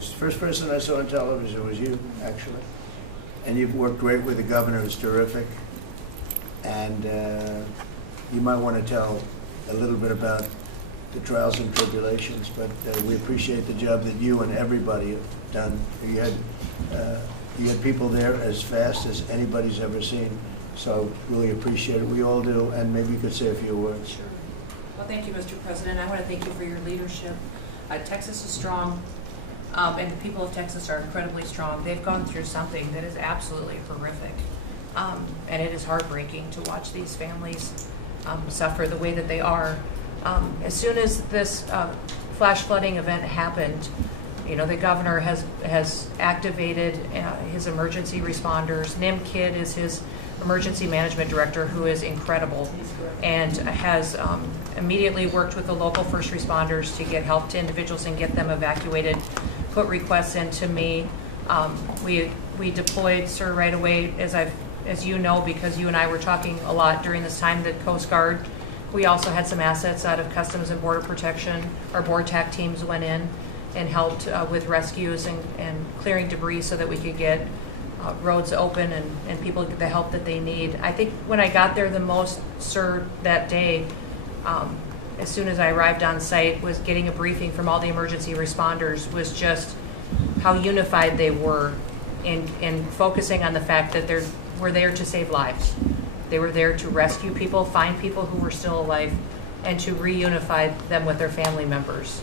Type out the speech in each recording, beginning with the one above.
was the first person I saw on television was you, actually. And you've worked great with the governor. It's terrific. And you might want to tell a little bit about the trials and tribulations, but we appreciate the job that you and everybody have done. You had people there as fast as anybody's ever seen, so really appreciate it. We all do, and maybe you could say a few words. Sure. Well, thank you, Mr. President. I want to thank you for your leadership. Texas is strong, and the people of Texas are incredibly strong. They've gone through something that is absolutely horrific, and it is heartbreaking to watch these families suffer the way that they are. As soon as this flash flooding event happened, you know, the governor has activated his emergency responders. Noem is his emergency management director, who is incredible, and has immediately worked with the local first responders to get help to individuals and get them evacuated, put requests into me. We deployed, sir, right away, as you know, because you and I were talking a lot during this time, the Coast Guard. We also had some assets out of Customs and Border Protection. Our board TAC teams went in and helped with rescues and clearing debris so that we could get roads open and people get the help that they need. I think when I got there the most, sir, that day, as soon as I arrived on site, was getting a briefing from all the emergency responders, was just how unified they were in focusing on the fact that we're there to save lives. They were there to rescue people, find people who were still alive, and to reunify them with their family members.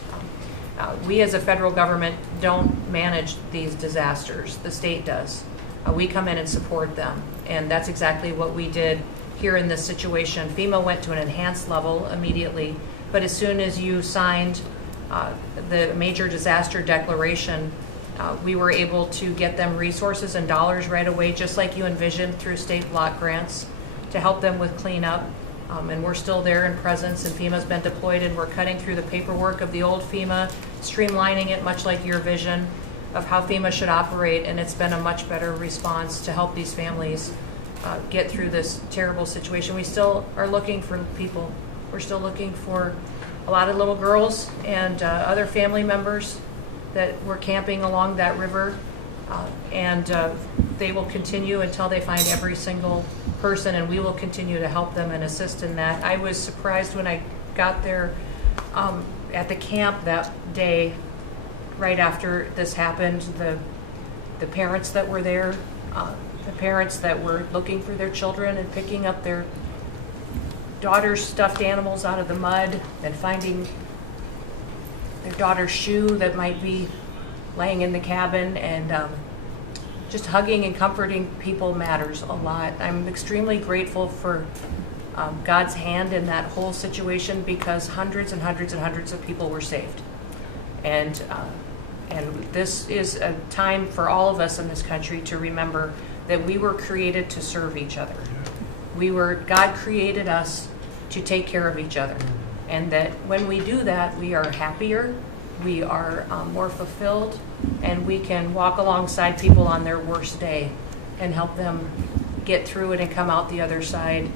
We as a federal government don't manage these disasters. The state does. We come in and support them, and that's exactly what we did here in this situation. FEMA went to an enhanced level immediately, but as soon as you signed the major disaster declaration, we were able to get them resources and dollars right away, just like you envisioned, through state block grants to help them with cleanup. And we're still there in presence, and FEMA's been deployed, and we're cutting through the paperwork of the old FEMA, streamlining it much like your vision of how FEMA should operate, and it's been a much better response to help these families get through this terrible situation. We still are looking for people. We're still looking for a lot of little girls and other family members that were camping along that river, and they will continue until they find every single person, and we will continue to help them and assist in that. I was surprised when I got there at the camp that day, right after this happened, the parents that were there, the parents that were looking for their children and picking up their daughter's stuffed animals out of the mud and finding their daughter's shoe that might be laying in the cabin, and just hugging and comforting people matters a lot. I'm extremely grateful for God's hand in that whole situation, because hundreds and hundreds and hundreds of people were saved. And this is a time for all of us in this country to remember that we were created to serve each other. God created us to take care of each other. And that when we do that, we are happier, we are more fulfilled, and we can walk alongside people on their worst day and help them get through it and come out the other side,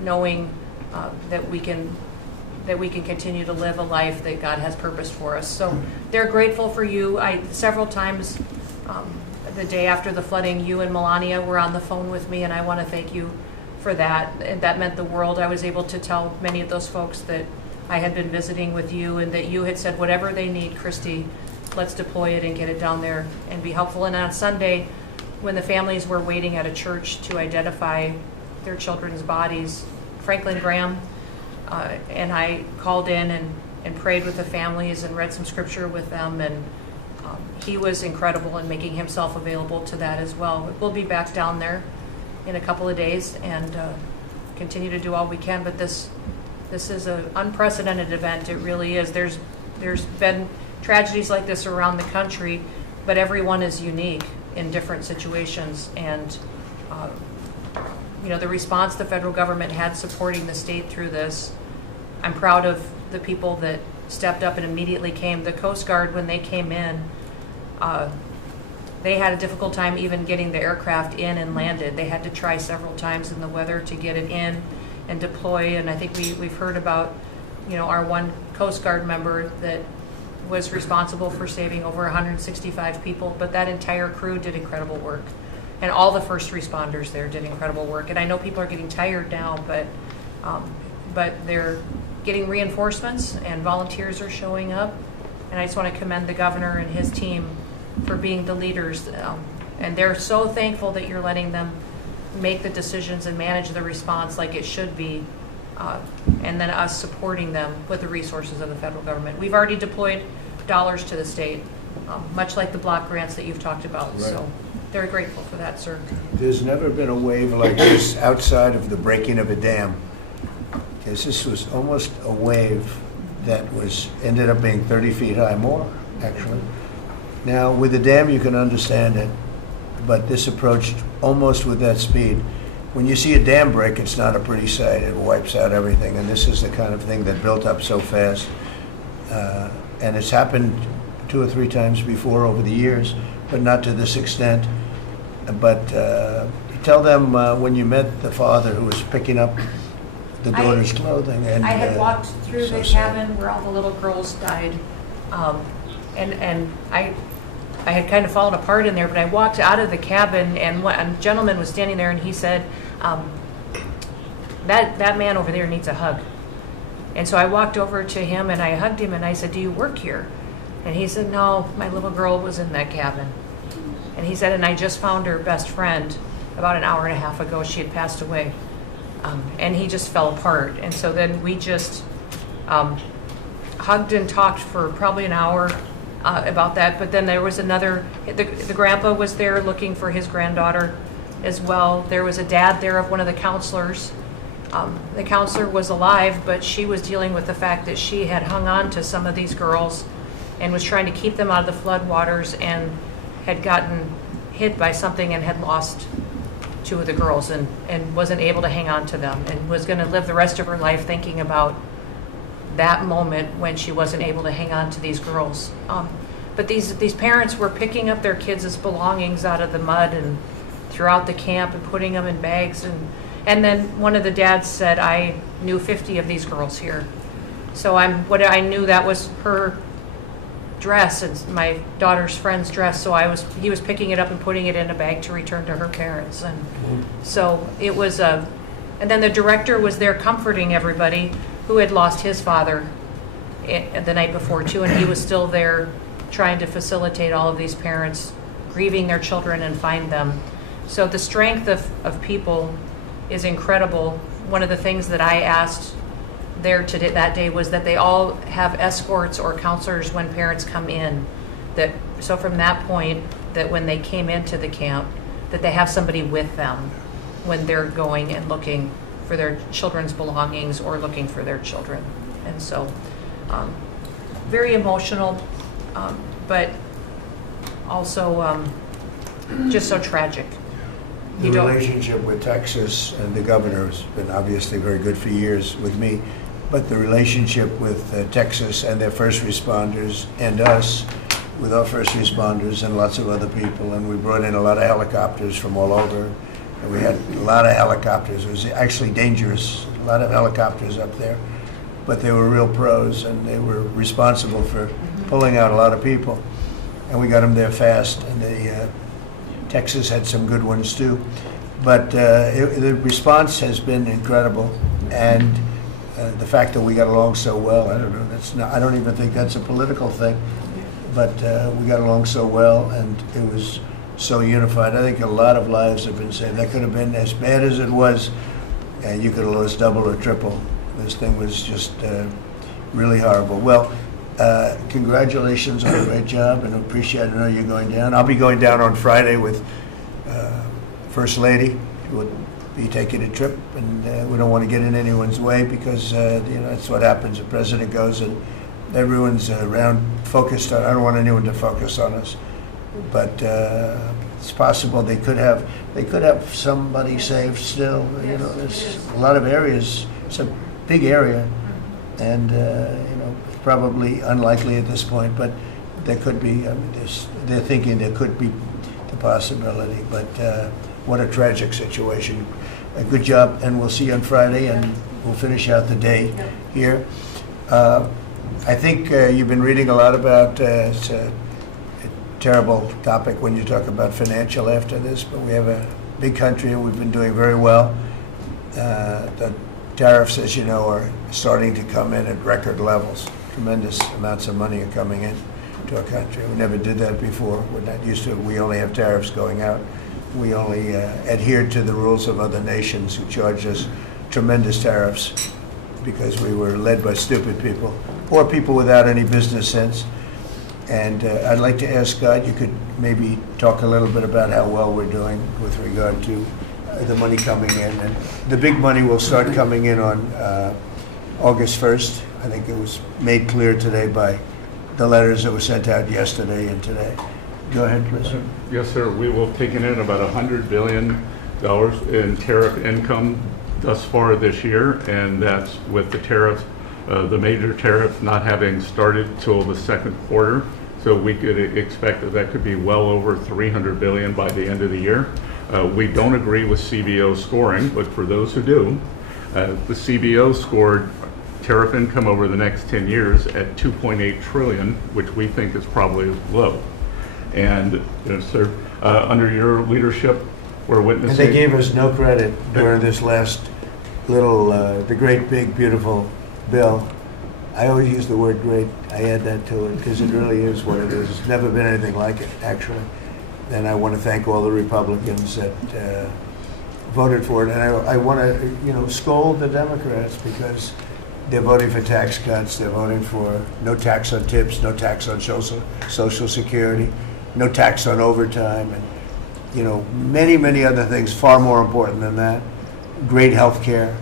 knowing that we can continue to live a life that God has purposed for us. So they're grateful for you. Several times the day after the flooding, you and Melania were on the phone with me, and I want to thank you for that. And that meant the world. I was able to tell many of those folks that I had been visiting with you, and that you had said, whatever they need, Christy, let's deploy it and get it down there and be helpful. And on Sunday, when the families were waiting at a church to identify their children's bodies, Franklin Graham and I called in and prayed with the families and read some scripture with them, and he was incredible in making himself available to that as well. We'll be back down there in a couple of days and continue to do all we can, but this is an unprecedented event. It really is. There's been tragedies like this around the country, but everyone is unique in different situations, and the response the federal government had supporting the state through this, I'm proud of the people that stepped up and immediately came. The Coast Guard, when they came in, they had a difficult time even getting the aircraft in and landed. They had to try several times in the weather to get it in and deploy. And I think we've heard about, our one Coast Guard member that was responsible for saving over 165 people, but that entire crew did incredible work. And all the first responders there did incredible work. And I know people are getting tired now, but they're getting reinforcements and volunteers are showing up. And I just want to commend the governor and his team for being the leaders. And they're so thankful that you're letting them make the decisions and manage the response like it should be. And then us supporting them with the resources of the federal government. We've already deployed dollars to the state, much like the block grants that you've talked about. Right. So very grateful for that, sir. There's never been a wave like this outside of the breaking of a dam. Because this was almost a wave that ended up being 30 feet high, more actually. Now with the dam you can understand it, but this approached almost with that speed. When you see a dam break, it's not a pretty sight. It wipes out everything, and this is the kind of thing that built up so fast. And it's happened 2 or 3 times before over the years, but not to this extent. But tell them when you met the father who was picking up the daughter's clothing. And I had walked through so the sad. cabin where all the little girls died, and I had kind of fallen apart in there, but I walked out of the cabin, and a gentleman was standing there, and he said, that man over there needs a hug. And so I walked over to him, and I hugged him, and I said, do you work here? And he said, no, my little girl was in that cabin. And he said, and I just found her best friend about an hour and a half ago. She had passed away. And he just fell apart. And so then we just hugged and talked for probably an hour about that. But then there was the grandpa was there looking for his granddaughter as well. There was a dad there of one of the counselors. The counselor was alive, but she was dealing with the fact that she had hung on to some of these girls and was trying to keep them out of the floodwaters and had gotten hit by something and had lost 2 of the girls and wasn't able to hang on to them and was going to live the rest of her life thinking about that moment when she wasn't able to hang on to these girls. But these parents were picking up their kids' belongings out of the mud and throughout the camp and putting them in bags. And then one of the dads said, I knew 50 of these girls here. So I knew that was her dress and my daughter's friend's dress. So he was picking it up and putting it in a bag to return to her parents. And so it was and then the director was there comforting everybody who had lost his father the night before too, and he was still there trying to facilitate all of these parents grieving their children and find them. So the strength of people is incredible. One of the things that I asked there that day was that they all have escorts or counselors when parents come in. So from that point, that when they came into the camp, that they have somebody with them when they're going and looking for their children's belongings or looking for their children. And so very emotional, but also just so tragic. The relationship with Texas and the governor has been obviously very good for years with me, but the relationship with Texas and their first responders and us with our first responders and lots of other people, and we brought in a lot of helicopters from all over, and we had a lot of helicopters. It was actually dangerous, a lot of helicopters up there, but they were real pros, and they were responsible for pulling out a lot of people, and we got them there fast, and Texas had some good ones too, but the response has been incredible, and the fact that we got along so well, I don't even think that's a political thing, but we got along so well, and it was so unified. I think a lot of lives have been saved. That could have been as bad as it was, and you could have lost double or triple. This thing was just really horrible. Well, congratulations on a great job, and I appreciate it. I know you're going down. I'll be going down on Friday with First Lady, who will be taking a trip, and we don't want to get in anyone's way because that's what happens. The president goes and everyone's around focused on. I don't want anyone to focus on us, but it's possible they could have somebody saved still. There's a lot of areas. It's a big area, and probably unlikely at this point, but there could be. They're thinking there could be the possibility, but what a tragic situation. A good job, and we'll see you on Friday, and we'll finish out the day here. I think you've been reading a lot about, it's a terrible topic when you talk about financial after this, but we have a big country and we've been doing very well. The tariffs, as you know, are starting to come in at record levels. Tremendous amounts of money are coming in to our country. We never did that before. We're not used to it. We only have tariffs going out. We only adhere to the rules of other nations who charge us tremendous tariffs because we were led by stupid people or people without any business sense. And I'd like to ask Scott, you could maybe talk a little bit about how well we're doing with regard to the money coming in. And the big money will start coming in on August 1st. I think it was made clear today by the letters that were sent out yesterday and today. Go ahead, please. Yes, sir. We will have taken in about $100 billion in tariff income thus far this year, and that's with the tariff, the major tariff not having started till the second quarter. So we could expect that that could be well over $300 billion by the end of the year. We don't agree with CBO scoring, but for those who do, the CBO scored tariff income over the next 10 years at $2.8 trillion, which we think is probably low. And sir, under your leadership, we're witnessing. And they gave us no credit during this last little, the great, big, beautiful bill. I always use the word great. I add that to it because it really is what it is. It's never been anything like it, actually. And I want to thank all the Republicans that voted for it. And I want to, scold the Democrats because they're voting for tax cuts. They're voting for no tax on tips, no tax on Social Security, no tax on overtime, and many, many other things far more important than that. Great health care.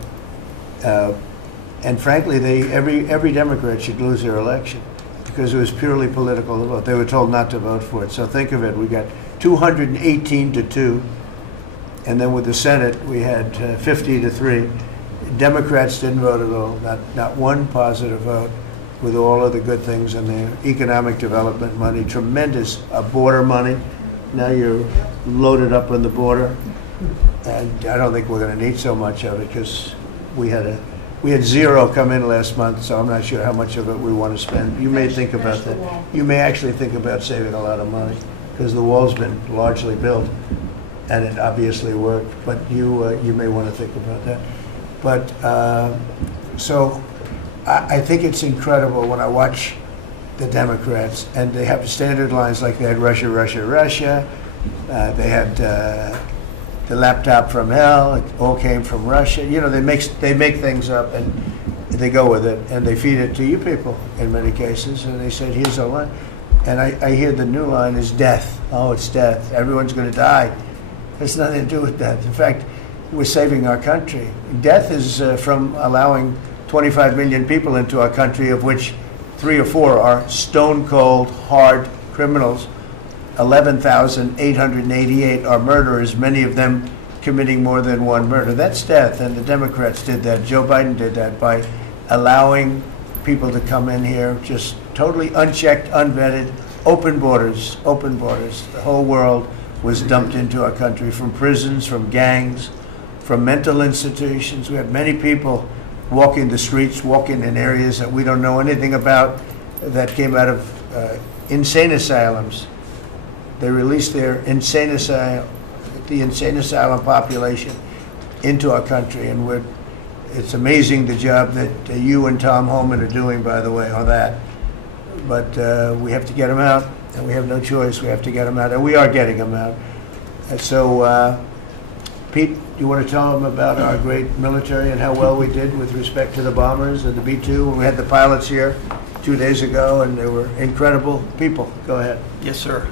And frankly, every Democrat should lose their election because it was purely political vote. They were told not to vote for it. So think of it. We got 218 to 2. And then with the Senate, we had 50 to 3. Democrats didn't vote at all, not one positive vote, with all of the good things in there. Economic development money, tremendous border money. Now you're loaded up on the border. And I don't think we're going to need so much of it because we had zero come in last month, so I'm not sure how much of it we want to spend. You may think about that. You may actually think about saving a lot of money because the wall's been largely built and it obviously worked, but you may want to think about that. But so I think it's incredible when I watch the Democrats and they have standard lines like they had Russia, Russia, Russia. They had the laptop from hell. It all came from Russia. They make things up and they go with it and they feed it to you people in many cases. And they said, here's a line. And I hear the new line is death. Oh, it's death. Everyone's going to die. There's nothing to do with that. In fact, we're saving our country. Death is from allowing 25 million people into our country, of which 3 or 4 are stone cold, hard criminals. 11,888 are murderers, many of them committing more than one murder. That's death, and the Democrats did that. Joe Biden did that by allowing people to come in here just totally unchecked, unvetted, open borders. The whole world was dumped into our country from prisons, from gangs, from mental institutions. We had many people walking the streets, walking in areas that we don't know anything about, that came out of insane asylums. They released the insane asylum population into our country, and it's amazing the job that you and Tom Homan are doing, by the way, on that. But we have to get them out, and we have no choice. We have to get them out, and we are getting them out. And so, Pete, you want to tell them about our great military and how well we did with respect to the bombers and the B-2? We had the pilots here 2 days ago, and they were incredible people. Go ahead. Yes, sir.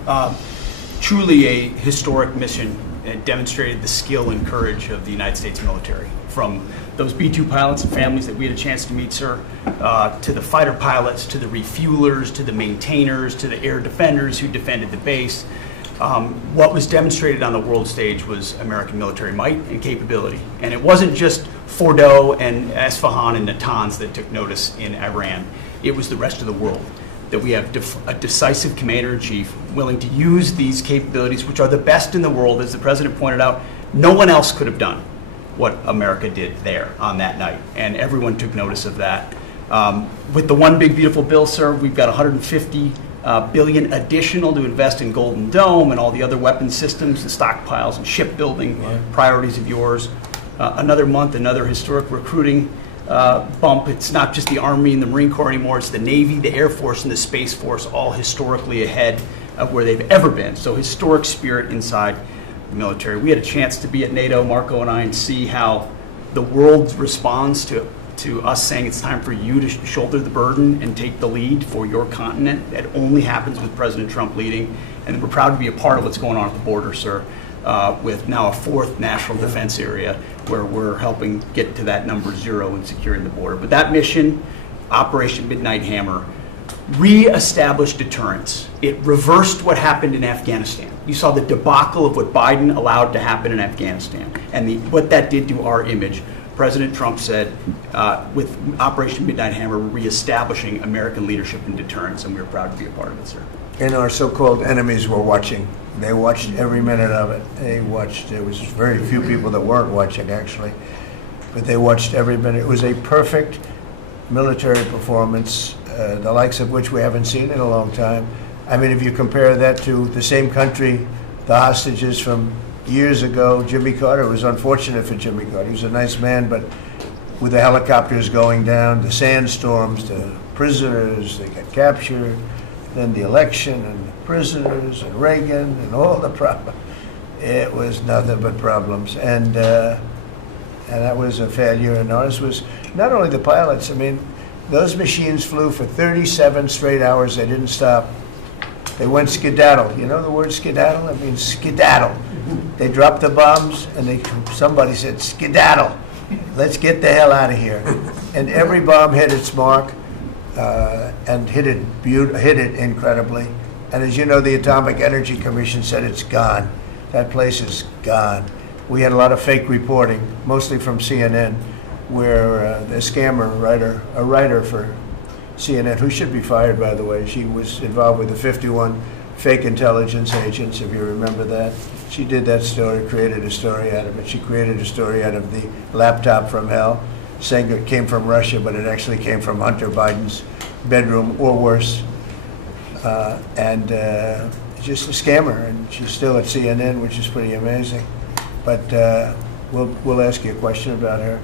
Truly a historic mission. It demonstrated the skill and courage of the United States military. From those B-2 pilots and families that we had a chance to meet, sir, to the fighter pilots, to the refuelers, to the maintainers, to the air defenders who defended the base. What was demonstrated on the world stage was American military might and capability. And it wasn't just Fordo and Esfahan and Natanz that took notice in Iran. It was the rest of the world. That we have a decisive commander-in-chief willing to use these capabilities, which are the best in the world. As the president pointed out, no one else could have done what America did there on that night, and everyone took notice of that. With the one big beautiful bill, sir, we've got 150 billion additional to invest in Golden Dome and all the other weapon systems, the stockpiles and shipbuilding priorities of yours. Another month, another historic recruiting bump. It's not just the Army and the Marine Corps anymore, it's the Navy, the Air Force, and the Space Force, all historically ahead of where they've ever been. So historic spirit inside the military. We had a chance to be at NATO, Marco and I, and see how the world responds to us saying it's time for you to shoulder the burden and take the lead for your continent. That only happens with President Trump leading. And we're proud to be a part of what's going on at the border, sir, with now a fourth national defense area where we're helping get to that number 0 and securing the border. But that mission, Operation Midnight Hammer, re-established deterrence. It reversed what happened in Afghanistan. You saw the debacle of what Biden allowed to happen in Afghanistan and what that did to our image. President Trump said, with Operation Midnight Hammer, we're reestablishing American leadership and deterrence, and we're proud to be a part of it, sir. And our so-called enemies were watching. They watched every minute of it. They watched. There was very few people that weren't watching, actually, but they watched every minute. It was a perfect military performance, the likes of which we haven't seen in a long time. I mean, if you compare that to the same country, the hostages from years ago, Jimmy Carter, it was unfortunate for Jimmy Carter. He was a nice man, but with the helicopters going down, the sandstorms, the prisoners, they got captured, then the election and the prisoners and Reagan and all the problems. It was nothing but problems. And that was a failure. And ours was not only the pilots. I mean, those machines flew for 37 straight hours. They didn't stop. They went skedaddle. You know the word skedaddle? It means skedaddle. They dropped the bombs, and somebody said, skedaddle. Let's get the hell out of here. And every bomb hit its mark and hit it incredibly. And as you know, the Atomic Energy Commission said it's gone. That place is gone. We had a lot of fake reporting, mostly from CNN, where the scammer writer, a writer for CNN, who should be fired, by the way, she was involved with the 51 fake intelligence agents, if you remember that. She did that story, created a story out of it. She created a story out of the laptop from hell, saying it came from Russia, but it actually came from Hunter Biden's bedroom, or worse. Just a scammer, and she's still at CNN, which is pretty amazing. But we'll ask you a question about her.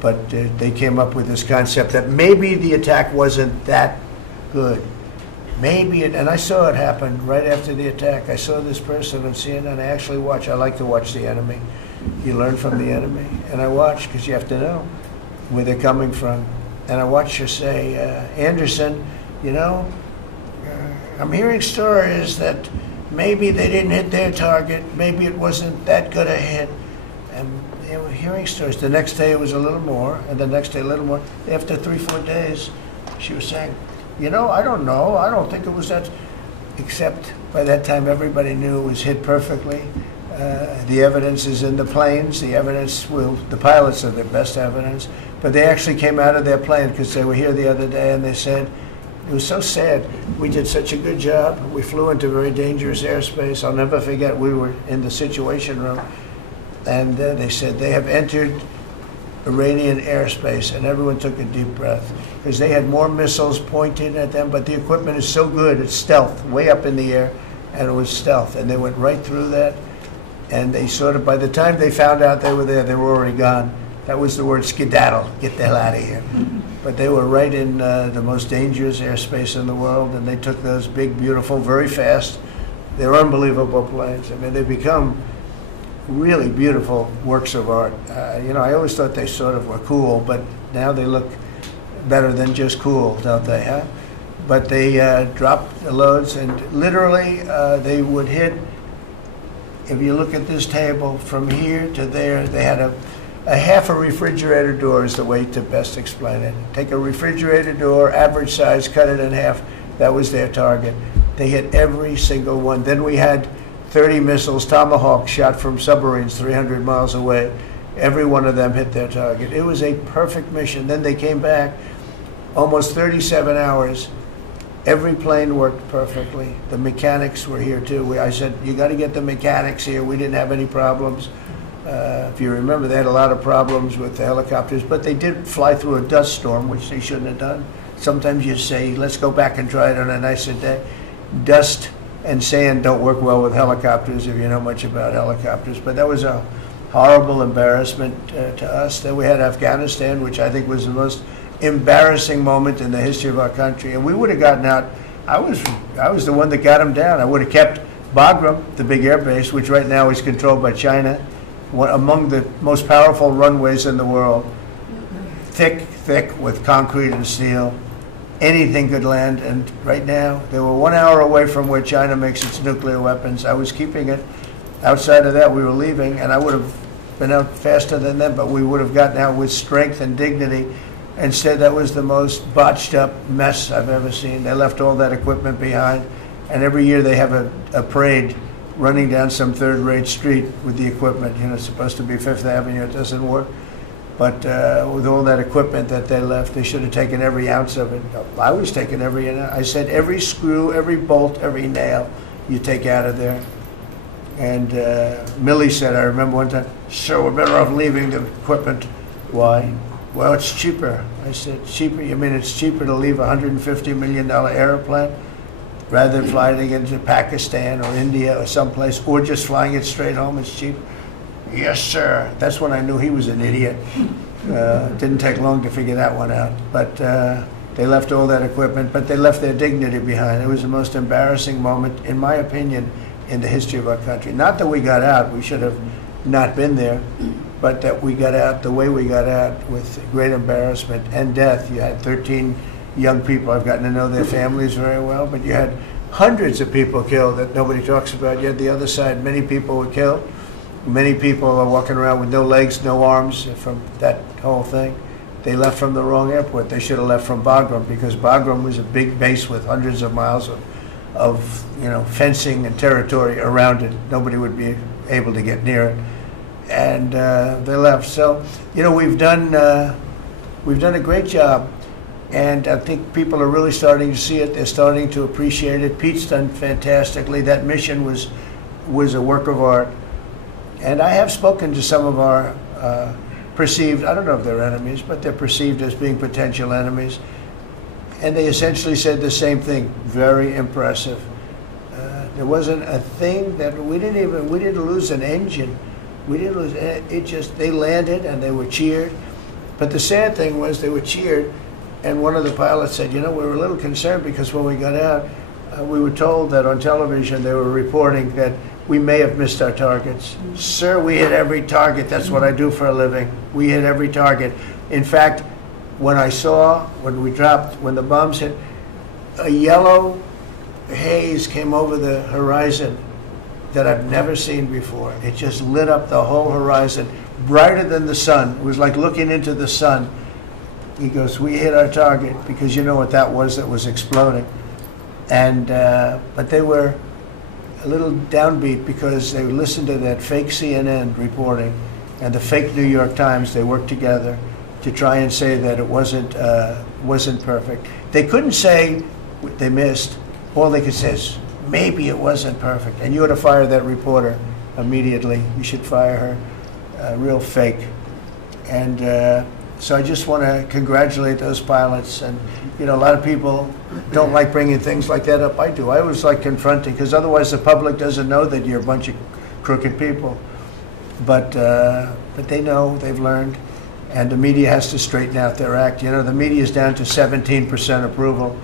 But they came up with this concept that maybe the attack wasn't that good. Maybe it, and I saw it happen right after the attack. I saw this person on CNN. I like to watch the enemy. You learn from the enemy. And I watch, because you have to know where they're coming from. And I watched her say, Anderson, you know, I'm hearing stories that maybe they didn't hit their target. Maybe it wasn't that good a hit. And they were hearing stories. The next day it was a little more, and the next day a little more. After 3-4 days, she was saying, you know, I don't know. I don't think it was that. Except by that time, everybody knew it was hit perfectly. The evidence is in the planes. The pilots are the best evidence. But they actually came out of their plane, because they were here the other day, and they said, it was so sad. We did such a good job. We flew into very dangerous airspace. I'll never forget, we were in the Situation Room, and they said they have entered Iranian airspace, and everyone took a deep breath, because they had more missiles pointed at them, but the equipment is so good, it's stealth, way up in the air, and it was stealth, and they went right through that, and they sort of, by the time they found out they were there, they were already gone. That was the word skedaddle, get the hell out of here. But they were right in the most dangerous airspace in the world, and they took those big, beautiful, very fast, they're unbelievable planes. I mean, they become really beautiful works of art. I always thought they sort of were cool, but now they look better than just cool, don't they, huh? But they dropped the loads, and literally they would hit, if you look at this table, from here to there, they had a half a refrigerator door is the way to best explain it. Take a refrigerator door, average size, cut it in half. That was their target. They hit every single one. Then we had 30 missiles, Tomahawk, shot from submarines 300 miles away. Every one of them hit their target. It was a perfect mission. Then they came back, almost 37 hours. Every plane worked perfectly. The mechanics were here too. I said, you got to get the mechanics here. We didn't have any problems. If you remember, they had a lot of problems with the helicopters, but they did fly through a dust storm, which they shouldn't have done. Sometimes you say, let's go back and try it on a nicer day. Dust and sand don't work well with helicopters if you know much about helicopters, but that was a horrible embarrassment to us. Then we had Afghanistan, which I think was the most embarrassing moment in the history of our country, and we would have gotten out. I was the one that got them down. I would have kept Bagram, the big air base, which right now is controlled by China, among the most powerful runways in the world, thick with concrete and steel. Anything could land, and right now, they were 1 hour away from where China makes its nuclear weapons. I was keeping it. Outside of that, we were leaving, and I would have been out faster than them, but we would have gotten out with strength and dignity. Instead, that was the most botched up mess I've ever seen. They left all that equipment behind, and every year they have a parade running down some third-rate street with the equipment. You know, it's supposed to be Fifth Avenue. It doesn't work. But with all that equipment that they left, they should have taken every ounce of it. I was taking every ounce. I said every screw, every bolt, every nail you take out of there. And Millie said, I remember one time, sir, we're better off leaving the equipment. Why? Well, it's cheaper. I said, cheaper? You mean it's cheaper to leave a $150 million airplane rather than flying it into Pakistan or India or someplace, or just flying it straight home? It's cheaper. Yes, sir. That's when I knew he was an idiot. Didn't take long to figure that one out. But they left all that equipment, but they left their dignity behind. It was the most embarrassing moment, in my opinion, in the history of our country. Not that we got out. We should have not been there, but that we got out the way we got out, with great embarrassment and death. You had 13 young people. I've gotten to know their families very well, but you had hundreds of people killed that nobody talks about. You had the other side. Many people were killed. Many people are walking around with no legs, no arms from that whole thing. They left from the wrong airport. They should have left from Bagram, because Bagram was a big base with hundreds of miles of fencing and territory around it. Nobody would be able to get near it. And they left. So, we've done a great job. And I think people are really starting to see it. They're starting to appreciate it. Pete's done fantastically. That mission was a work of art. And I have spoken to some of our perceived, I don't know if they're enemies, but they're perceived as being potential enemies. And they essentially said the same thing. Very impressive. There wasn't a thing that we didn't lose an engine. We didn't lose it. They landed and they were cheered. But the sad thing was they were cheered. And one of the pilots said, we were a little concerned because when we got out, we were told that on television they were reporting that we may have missed our targets. Sir, we hit every target. That's what I do for a living. We hit every target. In fact, when the bombs hit, a yellow haze came over the horizon that I've never seen before. It just lit up the whole horizon, brighter than the sun. It was like looking into the sun. He goes, we hit our target, because you know what that was exploding. And but they were a little downbeat because they listened to that fake CNN reporting and the fake New York Times. They worked together to try and say that it wasn't perfect. They couldn't say they missed. All they could say is, maybe it wasn't perfect. And you ought to fire that reporter immediately. You should fire her. Real fake. And so I just want to congratulate those pilots. And, a lot of people don't like bringing things like that up. I do. I always like confronting, because otherwise the public doesn't know that you're a bunch of crooked people. But they know, they've learned, and the media has to straighten out their act. The media is down to 17% approval.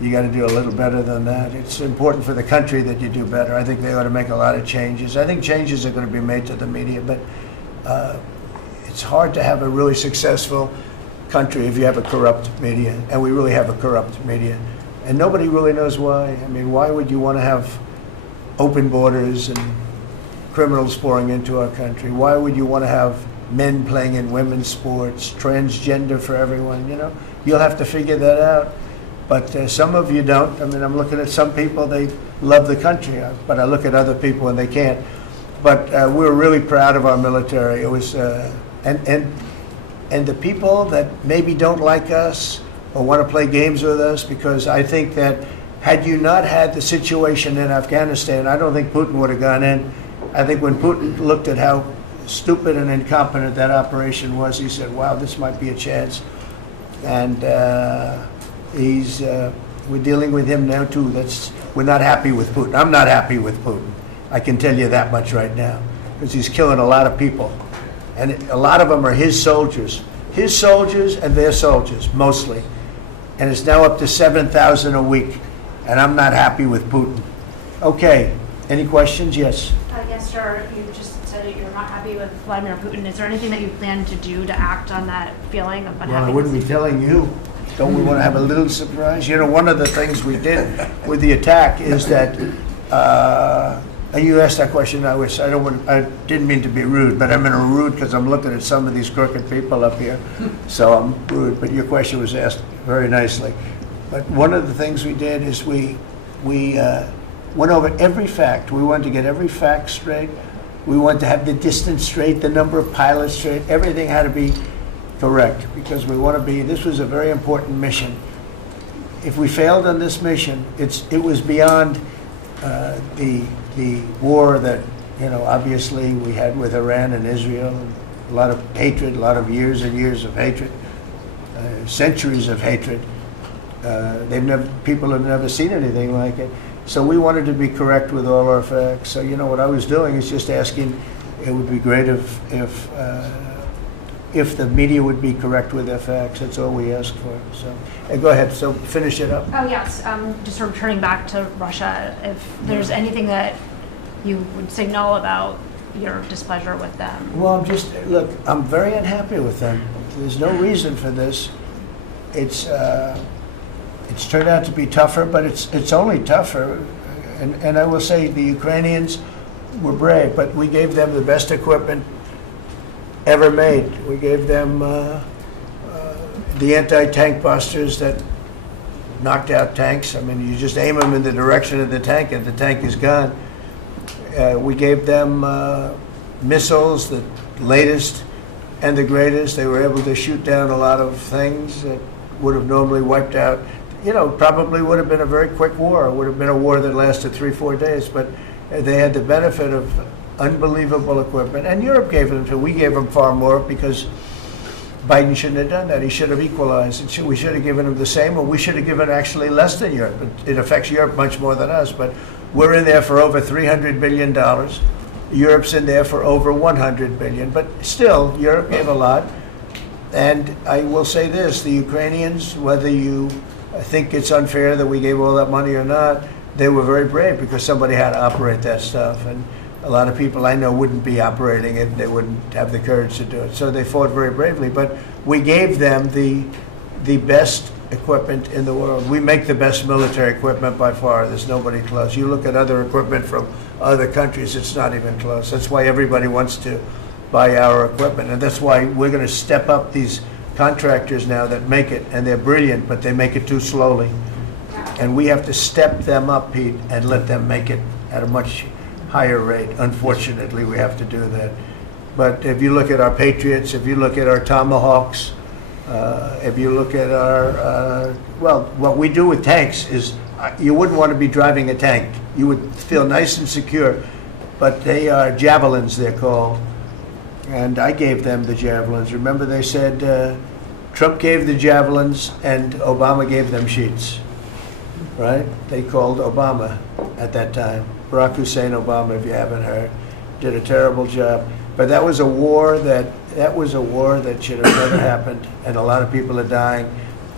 You got to do a little better than that. It's important for the country that you do better. I think they ought to make a lot of changes. I think changes are going to be made to the media, but it's hard to have a really successful country if you have a corrupt media, and we really have a corrupt media. And nobody really knows why. I mean, why would you want to have open borders and criminals pouring into our country? Why would you want to have men playing in women's sports, transgender for everyone? You'll have to figure that out. But some of you don't. I mean, I'm looking at some people, they love the country, but I look at other people and they can't. But we're really proud of our military. It was, and the people that maybe don't like us or want to play games with us, because I think that had you not had the situation in Afghanistan, I don't think Putin would have gone in. I think when Putin looked at how stupid and incompetent that operation was, he said, wow, this might be a chance. And we're dealing with him now too. We're not happy with Putin. I'm not happy with Putin. I can tell you that much right now, because he's killing a lot of people. And a lot of them are his soldiers and their soldiers, mostly. And it's now up to 7,000 a week. And I'm not happy with Putin. Okay, any questions? Yes. Yes, sir. You just said that you're not happy with Vladimir Putin. Is there anything that you plan to do to act on that feeling of unhappiness? Well, I wouldn't be telling you. Don't we want to have a little surprise? You know, one of the things we did with the attack is that, and you asked that question, I didn't mean to be rude, but I'm in a rude because I'm looking at some of these crooked people up here, so I'm rude, but your question was asked very nicely. But one of the things we did is we went over every fact. We wanted to get every fact straight. We wanted to have the distance straight, the number of pilots straight. Everything had to be correct, because this was a very important mission. If we failed on this mission, it was beyond the war that, obviously we had with Iran and Israel, and a lot of hatred, a lot of years and years of hatred, centuries of hatred. People have never seen anything like it. So we wanted to be correct with all our facts. So what I was doing is just asking, it would be great if the media would be correct with their facts. That's all we ask for. So go ahead. So finish it up. Oh, yes. Just returning back to Russia, if there's anything that you would signal about your displeasure with them. Well, I'm very unhappy with them. There's no reason for this. It's turned out to be tougher, but it's only tougher. And I will say the Ukrainians were brave, but we gave them the best equipment ever made. We gave them the anti-tank busters that knocked out tanks. I mean, you just aim them in the direction of the tank and the tank is gone. We gave them missiles, the latest and the greatest. They were able to shoot down a lot of things that would have normally wiped out. Probably would have been a very quick war. It would have been a war that lasted 3-4 days, but they had the benefit of unbelievable equipment. And Europe gave them too. We gave them far more because Biden shouldn't have done that. He should have equalized. We should have given him the same, or we should have given actually less than Europe. It affects Europe much more than us, but we're in there for over $300 billion. Europe's in there for over $100 billion, but still, Europe gave a lot. And I will say this, the Ukrainians, whether you think it's unfair that we gave all that money or not, they were very brave because somebody had to operate that stuff. And a lot of people I know wouldn't be operating it. They wouldn't have the courage to do it. So they fought very bravely. But we gave them the best equipment in the world. We make the best military equipment by far. There's nobody close. You look at other equipment from other countries, it's not even close. That's why everybody wants to buy our equipment. And that's why we're going to step up these contractors now that make it, and they're brilliant, but they make it too slowly. And we have to step them up, Pete, and let them make it at a much higher rate. Unfortunately, we have to do that. But if you look at our Patriots, if you look at our Tomahawks, if you look at our, what we do with tanks is, you wouldn't want to be driving a tank. You would feel nice and secure, but they are javelins, they're called. And I gave them the javelins. Remember they said Trump gave the javelins and Obama gave them sheets, right? They called Obama at that time. Barack Hussein Obama, if you haven't heard, did a terrible job. But that was a war that should have never happened, and a lot of people are dying,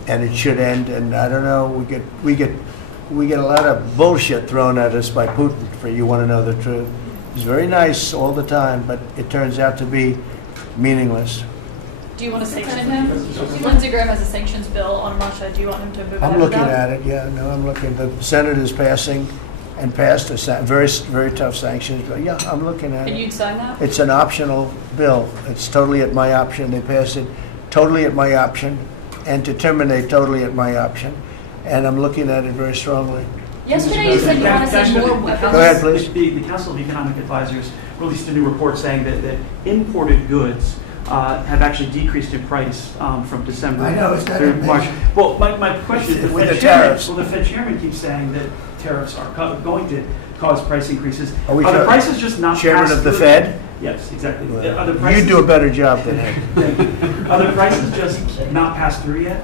and it should end. And I don't know, we get a lot of bullshit thrown at us by Putin, for you want to know the truth. He's very nice all the time, but it turns out to be meaningless. Do you want to sanction him? Lindsey Graham has a sanctions bill on Russia. Do you want him to move ahead I'm looking with that? at it, yeah, no, I'm looking. The Senate is passing and passed a very, very tough sanctions bill. Yeah, I'm looking at it. And you'd sign that? It's an optional bill. It's totally at my option. They passed it totally at my option, and to terminate totally at my option. And I'm looking at it very strongly. Yesterday you said you want to send more weapons. Go ahead, please. The Council of Economic Advisors released a new report saying that imported goods have actually decreased in price from December I know, it's not through March. amazing. Well, my question is, With the tariffs. the Fed chairman keeps saying that tariffs are going to cause price increases. Are we the sure? prices just not Chairman passed of the through? Fed? Yes, exactly. Well, Are the you prices, do a better job than him. are the prices just not passed through yet?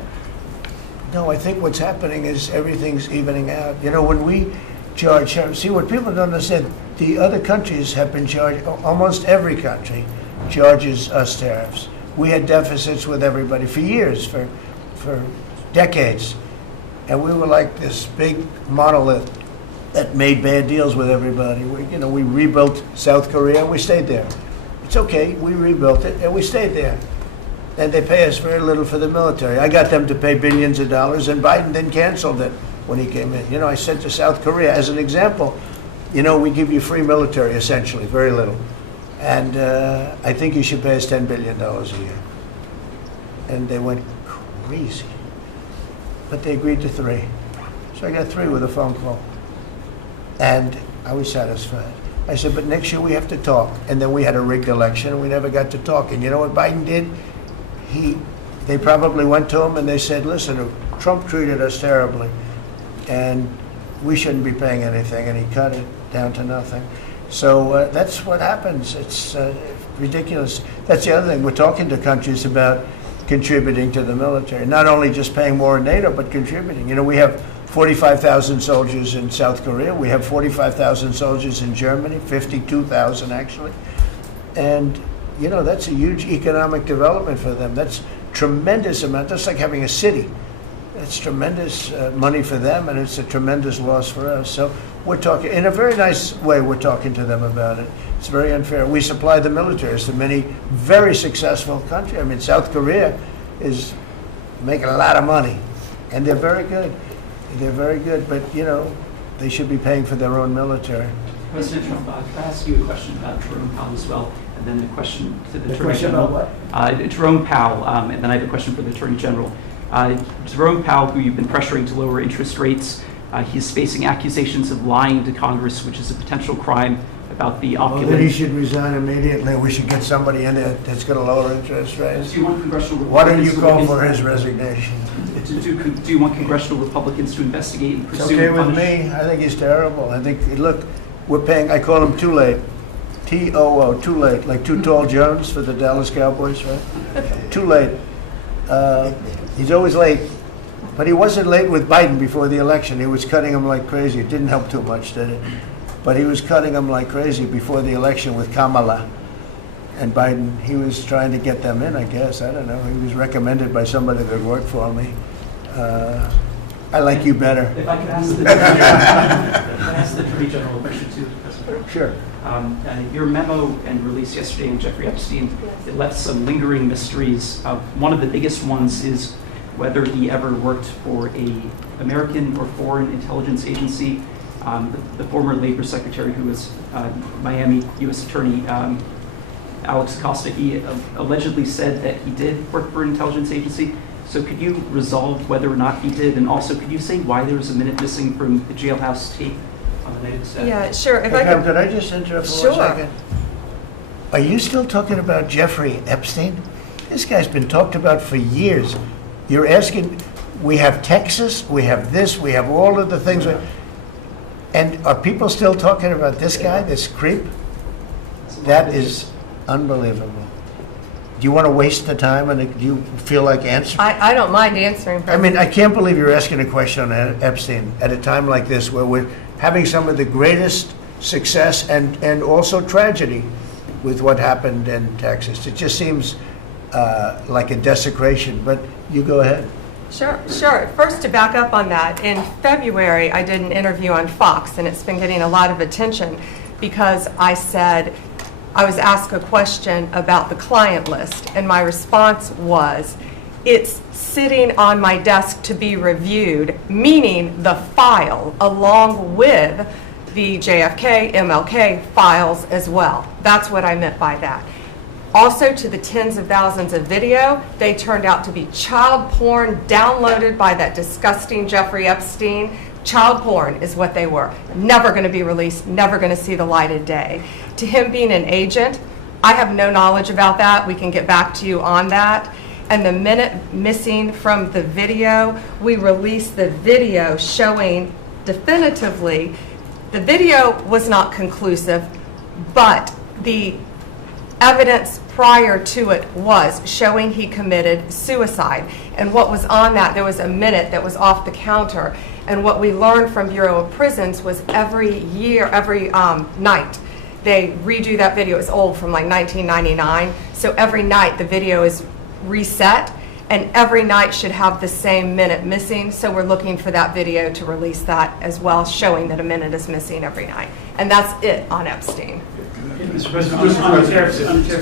No, I think what's happening is everything's evening out. You know, when we charge, see, what people don't understand, the other countries have been charged, almost every country charges us tariffs. We had deficits with everybody for years, for decades. And we were like this big monolith that made bad deals with everybody. We rebuilt South Korea and we stayed there. It's okay, we rebuilt it and we stayed there. And they pay us very little for the military. I got them to pay billions of dollars, and Biden then canceled it when he came in. I said to South Korea, as an example, we give you free military, essentially, very little. And I think you should pay us $10 billion a year. And they went crazy. But they agreed to 3. So I got 3 with a phone call. And I was satisfied. I said, but next year we have to talk. And then we had a rigged election and we never got to talk. And you know what Biden did? They probably went to him and they said, listen, Trump treated us terribly and we shouldn't be paying anything. And he cut it down to nothing. So that's what happens. It's ridiculous. That's the other thing. We're talking to countries about contributing to the military, not only just paying more in NATO, but contributing. We have 45,000 soldiers in South Korea. We have 45,000 soldiers in Germany, 52,000 actually. And, that's a huge economic development for them. That's tremendous amount. That's like having a city. That's tremendous money for them, and it's a tremendous loss for us. So we're talking, in a very nice way, we're talking to them about it. It's very unfair. We supply the militaries to many very successful countries. I mean, South Korea is making a lot of money, and they're very good. They're very good, but, they should be paying for their own military. President Trump, could I ask you a question about Jerome Powell as well, and then a question to the Attorney question General? about what? Jerome Powell, and then I have a question for the Attorney General. Jerome Powell, who you've been pressuring to lower interest rates, he's facing accusations of lying to Congress, which is a potential crime about the Well, opulent. then he should resign immediately. We should get somebody in there that's going to lower interest rates. Do you want congressional Why don't you Republicans call to for his resignation? Do you want congressional Republicans to investigate and It's pursue okay and with punish? me. I think he's terrible. I think, look, we're paying, I call him Too Late. T-O-O, Too Late, like Too Tall Jones for the Dallas Cowboys, right? Too late. He's always late. But he wasn't late with Biden before the election. He was cutting him like crazy. It didn't help too much, did it? But he was cutting him like crazy before the election with Kamala and Biden. He was trying to get them in, I guess. I don't know. He was recommended by somebody that worked for me. I like you better. If I could ask the Attorney General a question too, President. Sure. Your memo and release yesterday on Jeffrey Epstein, it left some lingering mysteries. One of the biggest ones is whether he ever worked for an American or foreign intelligence agency. The former Labor Secretary, who was Miami U.S. Attorney Alex Acosta, he allegedly said that he did work for an intelligence agency. So could you resolve whether or not he did? And also, could you say why there was a minute missing from the jailhouse tape on the night of the stabbing? Yeah, sure. If Hey, I Pam, could, could I just interrupt for Sure. 1 second? Are you still talking about Jeffrey Epstein? This guy's been talked about for years. You're asking, we have Texas, we have this, we have all of the things. And are people still talking about this guy, this creep? That is unbelievable. Do you want to waste the time and do you feel like answering? I don't mind answering. I mean, I can't believe you're asking a question on Epstein at a time like this where we're having some of the greatest success and also tragedy with what happened in Texas. It just seems like a desecration, but you go ahead. Sure. First, to back up on that, in February, I did an interview on Fox, and it's been getting a lot of attention because I said, I was asked a question about the client list, and my response was, it's sitting on my desk to be reviewed, meaning the file, along with the JFK, MLK files as well. That's what I meant by that. Also, to the tens of thousands of video, they turned out to be child porn downloaded by that disgusting Jeffrey Epstein. Child porn is what they were. Never going to be released, never going to see the light of day. To him being an agent, I have no knowledge about that. We can get back to you on that. And the minute missing from the video, we released the video showing definitively the video was not conclusive, but the evidence prior to it was showing he committed suicide. And what was on that, there was a minute that was off the counter. And what we learned from Bureau of Prisons was every night, they redo that video. It's old, from like 1999. So every night the video is reset, and every night should have the same minute missing. So we're looking for that video to release that as well, showing that a minute is missing every night. And that's it on Epstein. Mr. President, on the tariffs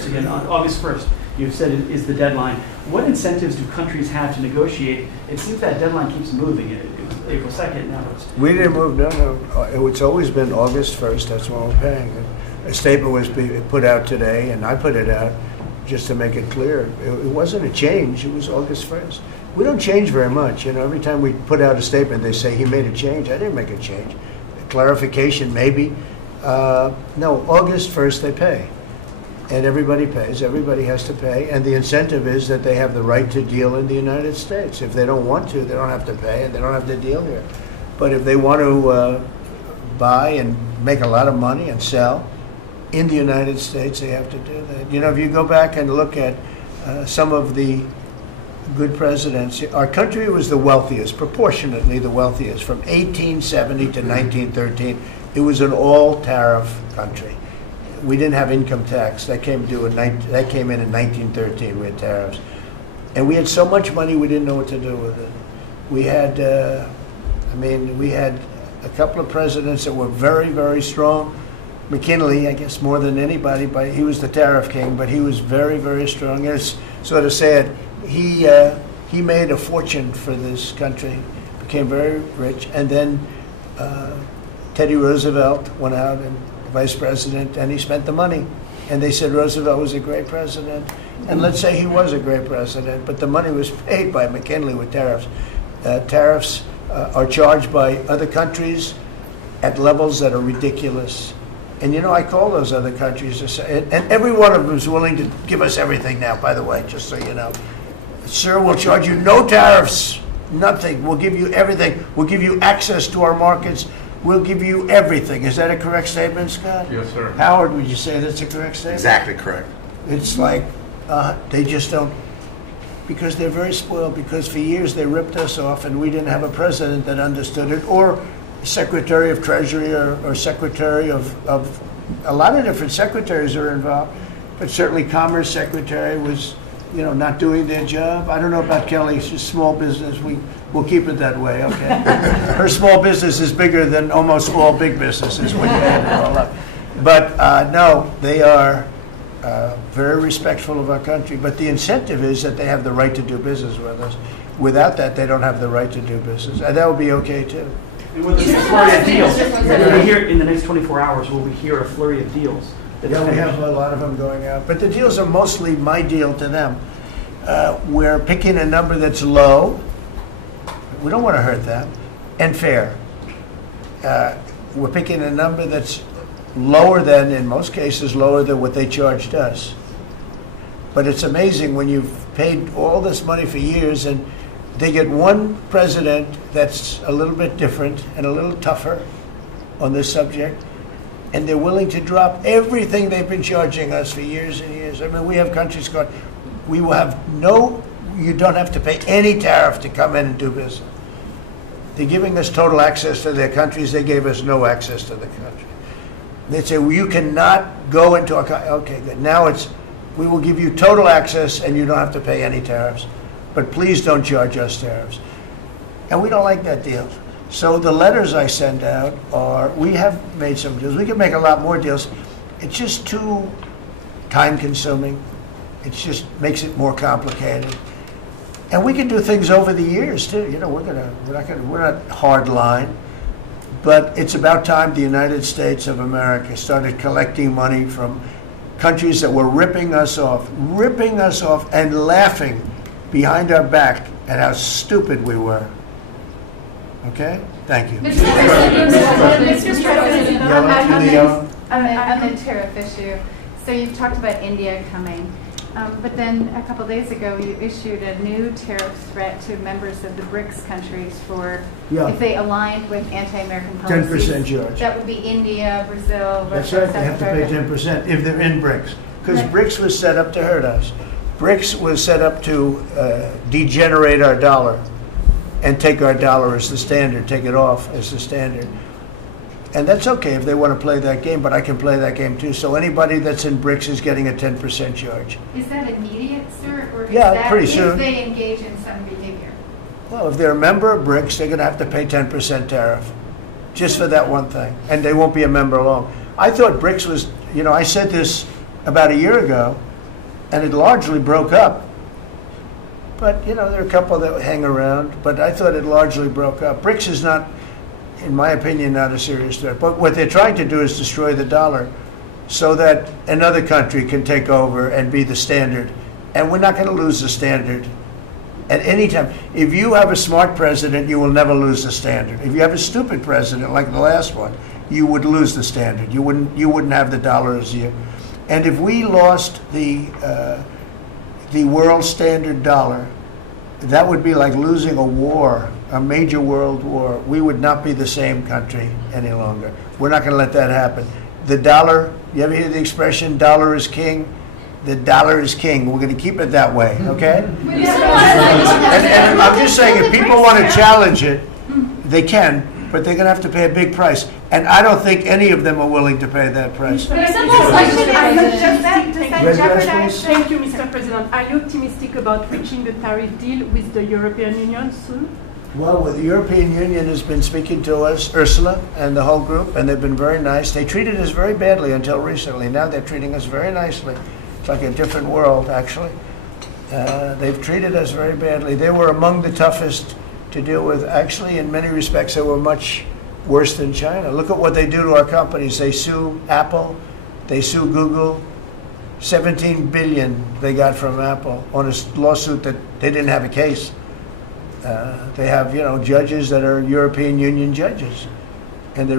again, on August 1st, you've said it is the deadline. What incentives do countries have to negotiate? It seems that deadline keeps moving. It was April 2nd, now it's... We didn't move, no. It's always been August 1st, that's when we're paying. A statement was put out today, and I put it out just to make it clear. It wasn't a change, it was August 1st. We don't change very much. Every time we put out a statement, they say he made a change. I didn't make a change. Clarification, maybe. No, August 1st they pay. And everybody pays, everybody has to pay, and the incentive is that they have the right to deal in the United States. If they don't want to, they don't have to pay, and they don't have to deal here. But if they want to buy and make a lot of money and sell in the United States, they have to do that. If you go back and look at some of the good presidents, our country was the wealthiest, proportionately the wealthiest, from 1870 to 1913. It was an all-tariff country. We didn't have income tax. That came in in 1913. We had tariffs. And we had so much money we didn't know what to do with it. We had, we had a couple of presidents that were very, very strong. McKinley, I guess more than anybody, but he was the tariff king, but he was very, very strong. It's sort of sad. He made a fortune for this country, became very rich, and then Teddy Roosevelt went out and vice president, and he spent the money. And they said Roosevelt was a great president. And let's say he was a great president, but the money was paid by McKinley with tariffs. Tariffs are charged by other countries at levels that are ridiculous. And I call those other countries to say, and every one of them is willing to give us everything now, by the way, just so you know. Sir, we'll charge you no tariffs, nothing. We'll give you everything. We'll give you access to our markets. We'll give you everything. Is that a correct statement, Scott? Yes, sir. Howard, would you say that's a correct statement? Exactly correct. It's like they just don't, because they're very spoiled, because for years they ripped us off and we didn't have a president that understood it, or Secretary of Treasury or Secretary of a lot of different secretaries are involved, but certainly Commerce Secretary was, not doing their job. I don't know about Kelly, she's small business. We'll keep it that way, okay? Her small business is bigger than almost all big businesses when you add it all up. But no, they are very respectful of our country. But the incentive is that they have the right to do business with us. Without that, they don't have the right to do business. And that would be okay, too. And with this flurry of deals, will we hear in the next 24 hours, will we hear a flurry of deals? Yeah, we have a lot of them going out. But the deals are mostly my deal to them. We're picking a number that's low. We don't want to hurt them. And fair. We're picking a number that's lower than, in most cases, lower than what they charged us. But it's amazing when you've paid all this money for years and they get one president that's a little bit different and a little tougher on this subject, and they're willing to drop everything they've been charging us for years and years. I mean, we have countries going, we will have you don't have to pay any tariff to come in and do business. They're giving us total access to their countries. They gave us no access to the country. They say, well, you cannot go into our country. Okay, good. Now we will give you total access and you don't have to pay any tariffs. But please don't charge us tariffs. And we don't like that deal. So the letters I send out are, we have made some deals. We can make a lot more deals. It's just too time consuming. It just makes it more complicated. And we can do things over the years too. We're not hard line. But it's about time the United States of America started collecting money from countries that were ripping us off and laughing behind our back at how stupid we were. Okay? Thank you. Mr. President, on the tariff issue, so you talked about India coming, but then a couple days ago you issued a new tariff threat to members of the BRICS countries for if they aligned with anti-American policies. 10% charge. That would be India, Brazil, That's Russia, right, they have to pay 10% if they're in BRICS. Because BRICS was set up to hurt us. BRICS was set up to degenerate our dollar and take our dollar as the standard, take it off as the standard. And that's okay if they want to play that game, but I can play that game too. So anybody that's in BRICS is getting a 10% charge. Is that immediate, sir, or is Yeah, that pretty if soon. they engage in some behavior? Well, if they're a member of BRICS, they're going to have to pay 10% tariff, just for that one thing, and they won't be a member long. I thought BRICS was, I said this about a year ago, and it largely broke up. But, there are a couple that hang around, but I thought it largely broke up. BRICS is not, in my opinion, not a serious threat. But what they're trying to do is destroy the dollar so that another country can take over and be the standard. And we're not going to lose the standard at any time. If you have a smart president, you will never lose the standard. If you have a stupid president like the last one, you would lose the standard. You wouldn't have the dollar as you. And if we lost the world standard dollar, that would be like losing a war, a major world war. We would not be the same country any longer. We're not going to let that happen. The dollar, you ever hear the expression, dollar is king? The dollar is king. We're going to keep it that way, okay? And I'm just saying, if people want to challenge it, they can, but they're going to have to pay a big price. And I don't think any of them are willing to pay that price. But I said last election, Does that jeopardize? Thank you, Mr. President. Are you optimistic about reaching the tariff deal with the European Union soon? Well, the European Union has been speaking to us, Ursula and the whole group, and they've been very nice. They treated us very badly until recently. Now they're treating us very nicely. It's like a different world, actually. They've treated us very badly. They were among the toughest to deal with. Actually, in many respects, they were much worse than China. Look at what they do to our companies. They sue Apple. They sue Google. 17 billion they got from Apple on a lawsuit that they didn't have a case. They have, judges that are European Union judges. And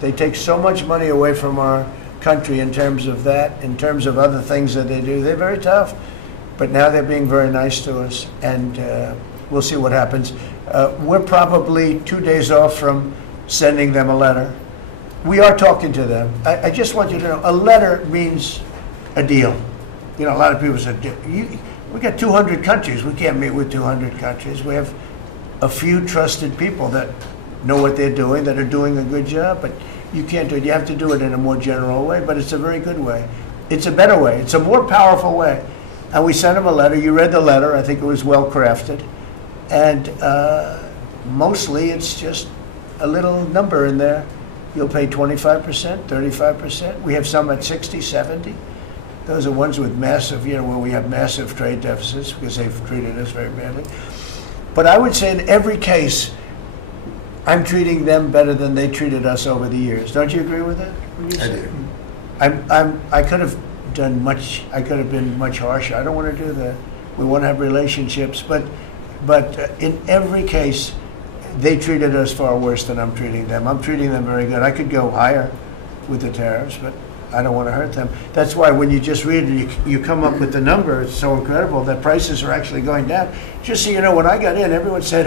they take so much money away from our country in terms of that, in terms of other things that they do. They're very tough. But now they're being very nice to us, and we'll see what happens. We're probably 2 days off from sending them a letter. We are talking to them. I just want you to know, a letter means a deal. A lot of people said, we got 200 countries. We can't meet with 200 countries. We have a few trusted people that know what they're doing, that are doing a good job, but you can't do it. You have to do it in a more general way, but it's a very good way. It's a better way. It's a more powerful way. And we sent them a letter. You read the letter. I think it was well crafted. And mostly it's just a little number in there. You'll pay 25%, 35%. We have some at 60, 70. Those are ones with massive, where we have massive trade deficits because they've treated us very badly. But I would say in every case, I'm treating them better than they treated us over the years. Don't you agree with that? I do. I could have done much. I could have been much harsher. I don't want to do that. We want to have relationships, but in every case, they treated us far worse than I'm treating them. I'm treating them very good. I could go higher with the tariffs, but I don't want to hurt them. That's why when you just read it, you come up with the number. It's so incredible that prices are actually going down. Just so you know, when I got in, everyone said,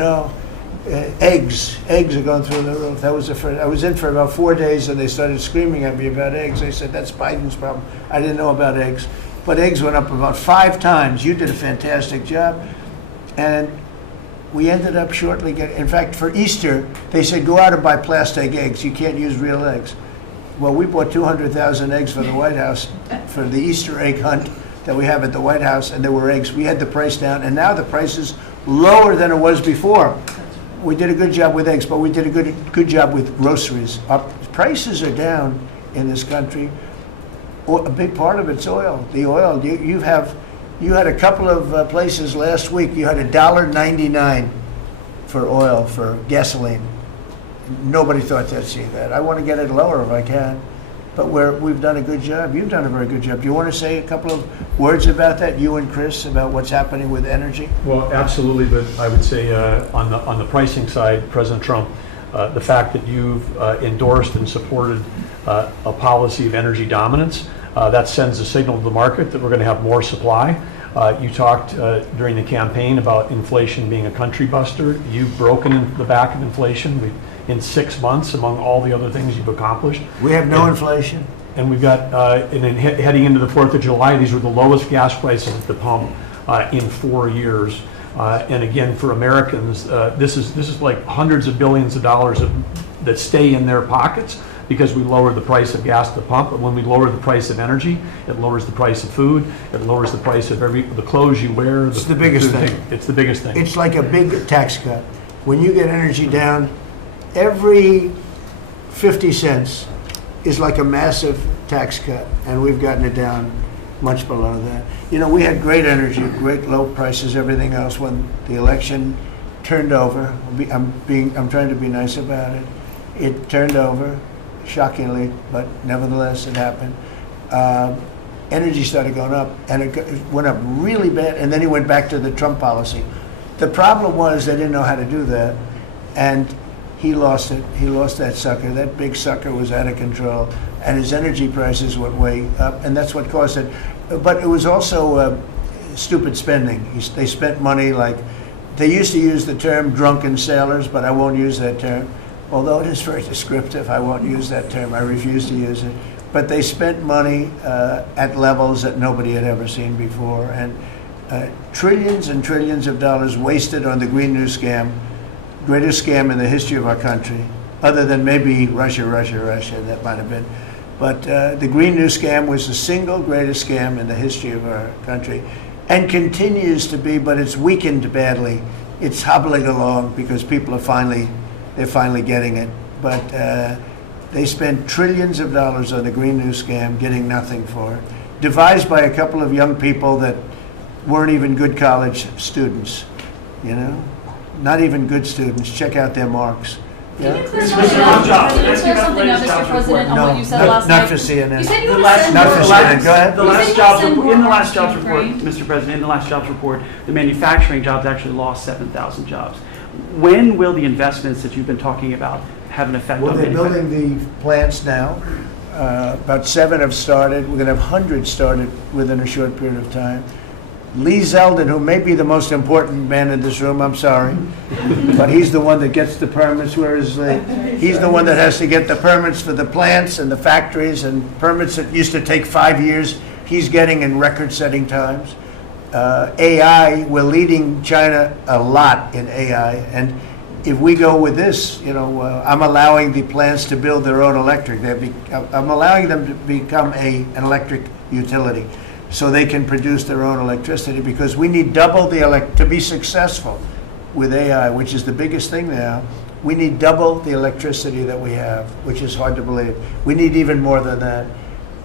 eggs are going through the roof. That was I was in for about 4 days, and they started screaming at me about eggs. They said, that's Biden's problem. I didn't know about eggs. But eggs went up about 5 times. You did a fantastic job. And we ended up shortly in fact, for Easter, they said, go out and buy plastic eggs. You can't use real eggs. Well, we bought 200,000 eggs for the White House for the Easter egg hunt that we have at the White House, and there were eggs. We had the price down, and now the price is lower than it was before. We did a good job with eggs, but we did a good job with groceries. Our prices are down in this country. A big part of it's oil. The oil, you had a couple of places last week, you had $1.99 for oil, for gasoline. Nobody thought they'd see that. I want to get it lower if I can, but we've done a good job. You've done a very good job. Do you want to say a couple of words about that, you and Chris, about what's happening with energy? Well, absolutely, but I would say on the pricing side, President Trump, the fact that you've endorsed and supported a policy of energy dominance, that sends a signal to the market that we're going to have more supply. You talked during the campaign about inflation being a country buster. You've broken the back of inflation in 6 months, among all the other things you've accomplished. We have no inflation. And we've got, and then heading into the 4th of July, these were the lowest gas prices at the pump in 4 years. And again, for Americans, this is like hundreds of billions of dollars that stay in their pockets because we lowered the price of gas at the pump. But when we lower the price of energy, it lowers the price of food, it lowers the price of the clothes you wear. It's the biggest thing. It's the biggest thing. It's like a big tax cut. When you get energy down, every 50 cents is like a massive tax cut, and we've gotten it down much below that. You know, we had great energy, great low prices, everything else. When the election turned over, I'm trying to be nice about it. It turned over, shockingly, but nevertheless it happened. Energy started going up, and it went up really bad, and then he went back to the Trump policy. The problem was they didn't know how to do that, and he lost it. He lost that sucker. That big sucker was out of control, and his energy prices went way up, and that's what caused it. But it was also stupid spending. They spent money like, they used to use the term drunken sailors, but I won't use that term. Although it is very descriptive, I won't use that term. I refuse to use it. But they spent money at levels that nobody had ever seen before, and trillions and trillions of dollars wasted on the Green New Scam, greatest scam in the history of our country, other than maybe Russia, that might have been. But the Green New Scam was the single greatest scam in the history of our country, and continues to be, but it's weakened badly. It's hobbling along because people are they're finally getting it. But they spent trillions of dollars on the Green New Scam, getting nothing for it. Devised by a couple of young people that weren't even good college students, you know? Not even good students. Check out their marks. Can you clear something up, Mr. President, on what you said last night? Not for CNN. You said you The were last, Not for send CNN. Go ahead. the You last said you jobs send report, in the more last jobs to report, Ukraine. Mr. President, in the last jobs report, the manufacturing jobs actually lost 7,000 jobs. When will the investments that you've been talking about have an effect Well, on they're manufacturing? building the plants now. About 7 have started. We're going to have hundreds started within a short period of time. Lee Zeldin, who may be the most important man in this room, I'm sorry, but he's the one that gets the permits, whereas he's the one that has to get the permits for the plants and the factories, and permits that used to take 5 years, he's getting in record-setting times. AI, we're leading China a lot in AI, and if we go with this, you know, I'm allowing the plants to build their own electric. I'm allowing them to become an electric utility, so they can produce their own electricity, because we need double to be successful with AI, which is the biggest thing now. We need double the electricity that we have, which is hard to believe. We need even more than that.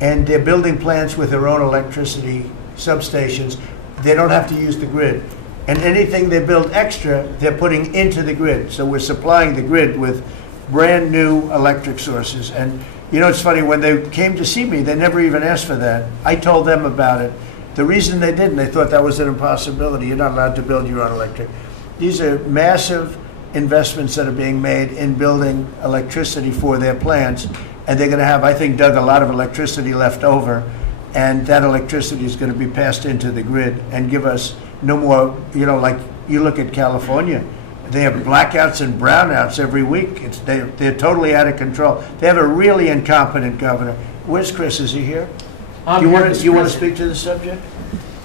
And they're building plants with their own electricity substations. They don't have to use the grid. And anything they build extra, they're putting into the grid. So we're supplying the grid with brand new electric sources. And you know, it's funny, when they came to see me, they never even asked for that. I told them about it. The reason they didn't, they thought that was an impossibility. You're not allowed to build your own electric. These are massive investments that are being made in building electricity for their plants. And they're going to have, I think, Doug, a lot of electricity left over. And that electricity is going to be passed into the grid and give us no more, you know, like you look at California. They have blackouts and brownouts every week. They're totally out of control. They have a really incompetent governor. Where's Chris? Is he here? You want to speak to the subject?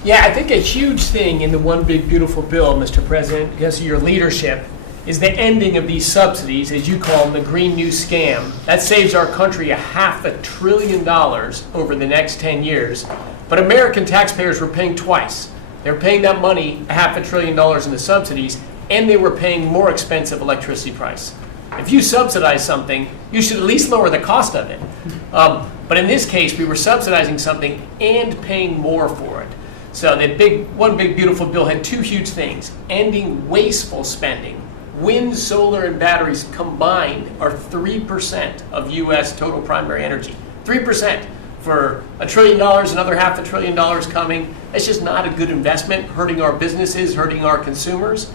Yeah, I think a huge thing in the One Big Beautiful Bill, Mr. President, because of your leadership, is the ending of these subsidies, as you call them, the Green New Scam. That saves our country $500 billion over the next 10 years. But American taxpayers were paying twice. They're paying that money, $500 billion in the subsidies, and they were paying more expensive electricity price. If you subsidize something, you should at least lower the cost of it. But in this case, we were subsidizing something and paying more for it. So the One Big Beautiful Bill had two huge things: ending wasteful spending. Wind, solar, and batteries combined are 3% of U.S. total primary energy. 3%. For $1 trillion, another $500 billion coming. It's just not a good investment, hurting our businesses, hurting our consumers.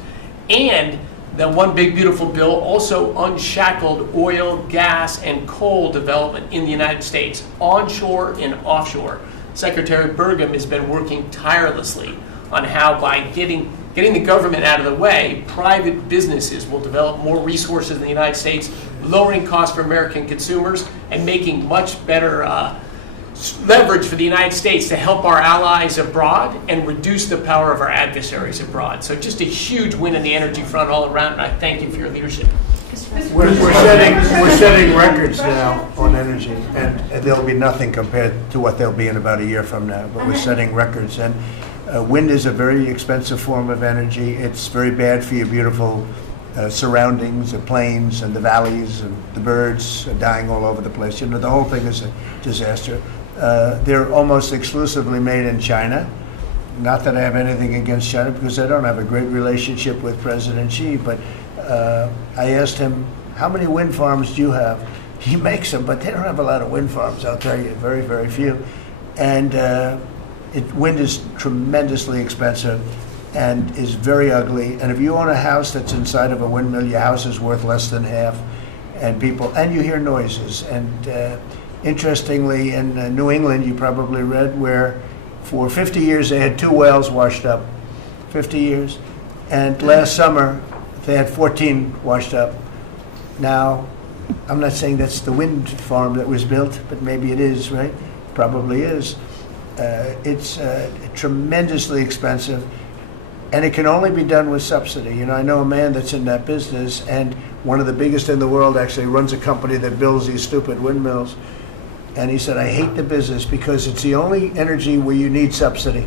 And the One Big Beautiful Bill also unshackled oil, gas, and coal development in the United States, onshore and offshore. Secretary Burgum has been working tirelessly on how, by getting the government out of the way, private businesses will develop more resources in the United States, lowering costs for American consumers and making much better leverage for the United States to help our allies abroad and reduce the power of our adversaries abroad. So just a huge win on the energy front all around, and I thank you for your leadership. We're setting records now on energy, and there'll be nothing compared to what there'll be in about a year from now, but we're setting records. And wind is a very expensive form of energy. It's very bad for your beautiful surroundings, the plains and the valleys, and the birds are dying all over the place. You know, the whole thing is a disaster. They're almost exclusively made in China. Not that I have anything against China, because I don't have a great relationship with President Xi, but I asked him, how many wind farms do you have? He makes them, but they don't have a lot of wind farms, I'll tell you, very, very few. And wind is tremendously expensive and is very ugly. And if you own a house that's inside of a windmill, your house is worth less than half. And you hear noises. And interestingly, in New England, you probably read, where for 50 years they had 2 wells washed up, 50 years. And last summer, they had 14 washed up. Now, I'm not saying that's the wind farm that was built, but maybe it is, right? Probably is. It's tremendously expensive, and it can only be done with subsidy. You know, I know a man that's in that business, and one of the biggest in the world actually runs a company that builds these stupid windmills. And he said, I hate the business because it's the only energy where you need subsidy.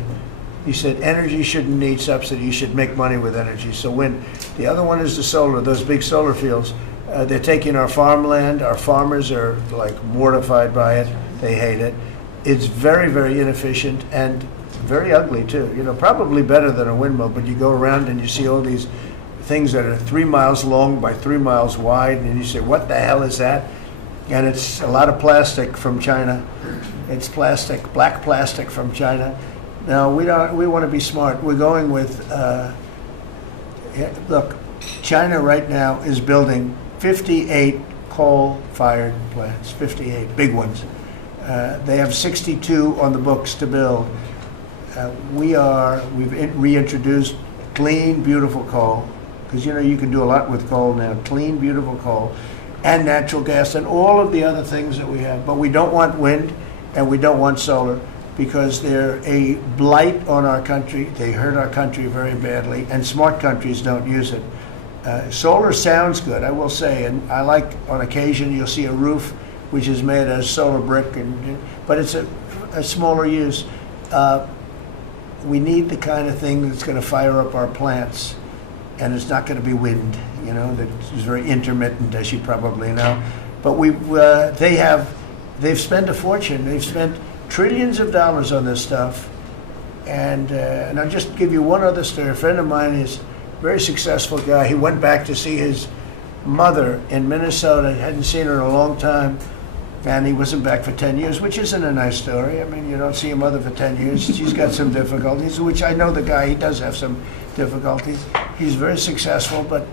He said, energy shouldn't need subsidy. You should make money with energy. So wind. The other one is the solar, those big solar fields. They're taking our farmland. Our farmers are like mortified by it. They hate it. It's very, very inefficient and very ugly too. You know, probably better than a windmill, but you go around and you see all these things that are 3 miles long by 3 miles wide, and you say, what the hell is that? And it's a lot of plastic from China. It's plastic, black plastic from China. Now, we want to be smart. We're going with, look, China right now is building 58 coal-fired plants, 58 big ones. They have 62 on the books to build. We've reintroduced clean, beautiful coal, because you know you can do a lot with coal now. Clean, beautiful coal, and natural gas, and all of the other things that we have. But we don't want wind, and we don't want solar, because they're a blight on our country. They hurt our country very badly, and smart countries don't use it. Solar sounds good, I will say, and I like, on occasion, you'll see a roof which is made out of solar brick, but it's a smaller use. We need the kind of thing that's going to fire up our plants, and it's not going to be wind, you know, that is very intermittent, as you probably know. But they've spent a fortune. They've spent trillions of dollars on this stuff. And I'll just give you one other story. A friend of mine is a very successful guy. He went back to see his mother in Minnesota. He hadn't seen her in a long time. And he wasn't back for 10 years, which isn't a nice story. I mean, you don't see your mother for 10 years. She's got some difficulties, which I know the guy, he does have some difficulties. He's very successful, but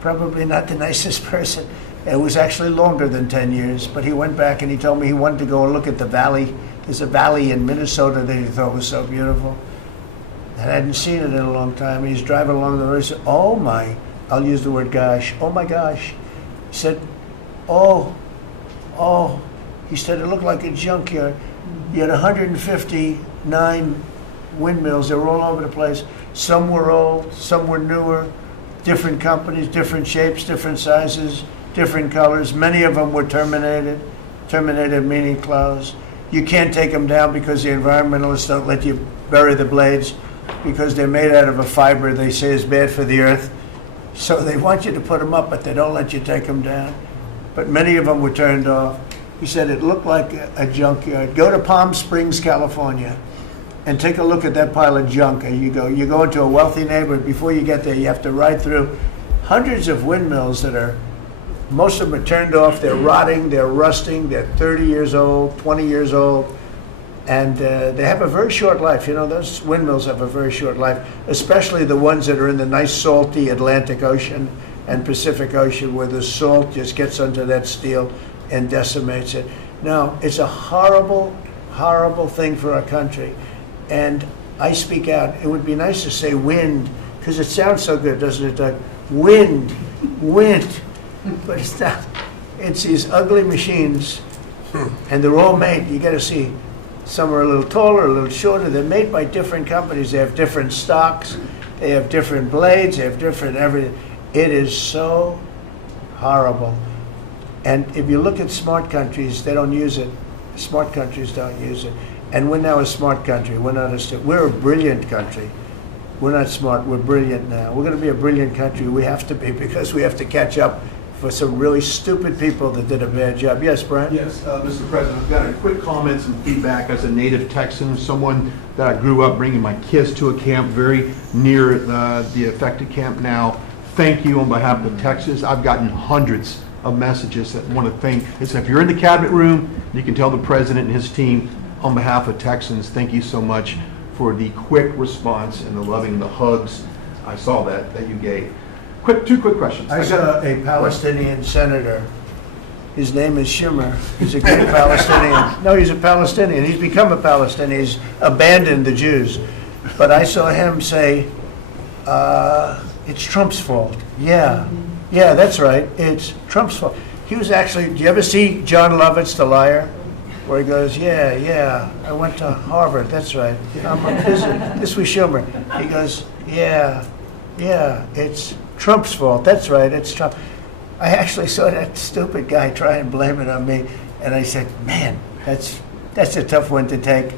probably not the nicest person. It was actually longer than 10 years, but he went back and he told me he wanted to go and look at the valley. There's a valley in Minnesota that he thought was so beautiful. And I hadn't seen it in a long time. And he's driving along the road. He said, oh my, I'll use the word gosh, oh my gosh. He said, oh, he said it looked like a junkyard. You had 159 windmills. They were all over the place. Some were old, some were newer, different companies, different shapes, different sizes, different colors. Many of them were terminated. Terminated meaning closed. You can't take them down because the environmentalists don't let you bury the blades because they're made out of a fiber they say is bad for the earth. So they want you to put them up, but they don't let you take them down. But many of them were turned off. He said it looked like a junkyard. Go to Palm Springs, California, and take a look at that pile of junk. And you go into a wealthy neighborhood. Before you get there, you have to ride through hundreds of windmills that are, most of them are turned off. They're rotting, they're rusting, they're 30 years old, 20 years old, and they have a very short life. You know, those windmills have a very short life, especially the ones that are in the nice salty Atlantic Ocean and Pacific Ocean, where the salt just gets under that steel and decimates it. Now, it's a horrible, horrible thing for our country. And I speak out. It would be nice to say wind, because it sounds so good, doesn't it, Doug? Wind, wind. But it's not. It's these ugly machines And they're all made, you gotta see, some are a little taller, a little shorter. They're made by different companies. They have different stocks. They have different blades. They have different everything. It is so horrible. And if you look at smart countries, they don't use it. Smart countries don't use it. And we're now a smart country. We're a brilliant country. We're not smart. We're brilliant now. We're going to be a brilliant country. We have to be, because we have to catch up for some really stupid people that did a bad job. Yes, Brian? Yes, Mr. President, I've got a quick comments and feedback as a native Texan, someone that I grew up bringing my kids to a camp very near the affected camp now. Thank you on behalf of Texas. I've gotten hundreds of messages that want to thank. If you're in the cabinet room, you can tell the president and his team on behalf of Texans, thank you so much for the quick response and the loving, the hugs. I saw that you gave. Two quick questions. I saw a Palestinian senator. His name is Schumer. He's a great Palestinian. No, he's a Palestinian. He's become a Palestinian. He's abandoned the Jews. But I saw him say, it's Trump's fault. Yeah, that's right. It's Trump's fault. He was actually, do you ever see John Lovett's The Liar? Where he goes, yeah, I went to Harvard. That's right. This was Schumer. He goes, yeah, it's Trump's fault. That's right, it's Trump. I actually saw that stupid guy try and blame it on me, and I said, man, that's a tough one to take.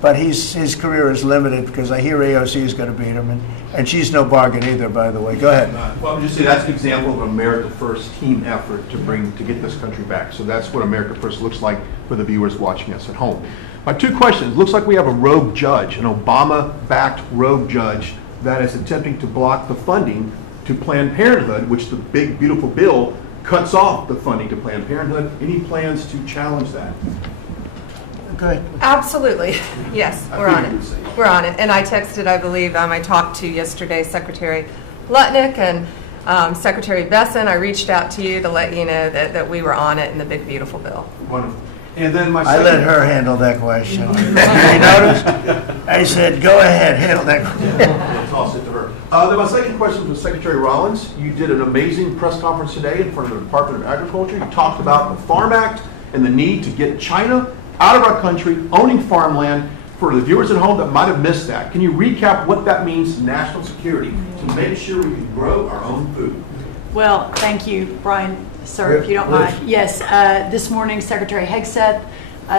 But his career is limited because I hear AOC is going to beat him, and she's no bargain either, by the way. Go ahead. Well, I'm just saying that's an example of an America First team effort to get this country back. So that's what America First looks like for the viewers watching us at home. My two questions. Looks like we have a rogue judge, an Obama-backed rogue judge that is attempting to block the funding to Planned Parenthood, which the big, beautiful bill cuts off the funding to Planned Parenthood. Any plans to challenge that? Go ahead. Absolutely. Yes, we're on it. We're on it. And I texted, I believe, I talked to yesterday Secretary Lutnick and Secretary Besson. I reached out to you to let you know that we were on it in the big, beautiful bill. Wonderful. And then I let her handle that question. You noticed? I said, go ahead, handle that question. I'll toss it to her. Then my second question was Secretary Rollins. You did an amazing press conference today in front of the Department of Agriculture. You talked about the Farm Act and the need to get China out of our country, owning farmland. For the viewers at home that might have missed that, can you recap what that means to national security, to make sure we can grow our own food? Well, thank you, Brian, sir, if you don't mind. Yes, this morning, Secretary Hegseth,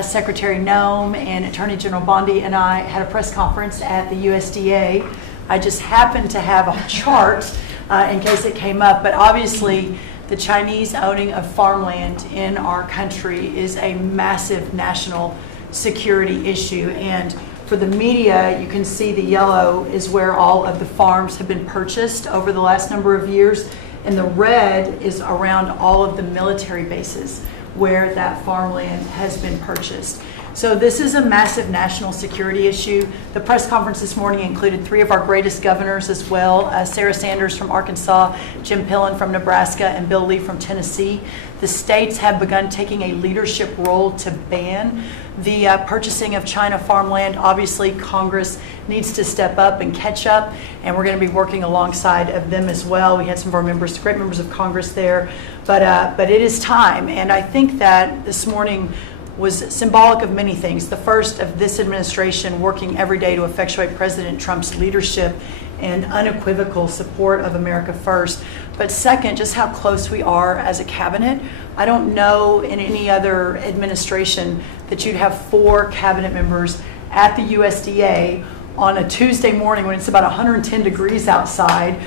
Secretary Noem, and Attorney General Bondi and I had a press conference at the USDA. I just happened to have a chart in case it came up, but obviously the Chinese owning of farmland in our country is a massive national security issue. And for the media, you can see the yellow is where all of the farms have been purchased over the last number of years, and the red is around all of the military bases where that farmland has been purchased. So this is a massive national security issue. The press conference this morning included 3 of our greatest governors as well, Sarah Sanders from Arkansas, Jim Pillen from Nebraska, and Bill Lee from Tennessee. The states have begun taking a leadership role to ban the purchasing of China farmland. Obviously, Congress needs to step up and catch up, and we're going to be working alongside of them as well. We had some of our members, great members of Congress there, but it is time, and I think that this morning was symbolic of many things. The first of this administration working every day to effectuate President Trump's leadership and unequivocal support of America First. But second, just how close we are as a cabinet. I don't know in any other administration that you'd have 4 cabinet members at the USDA on a Tuesday morning when it's about 110 degrees outside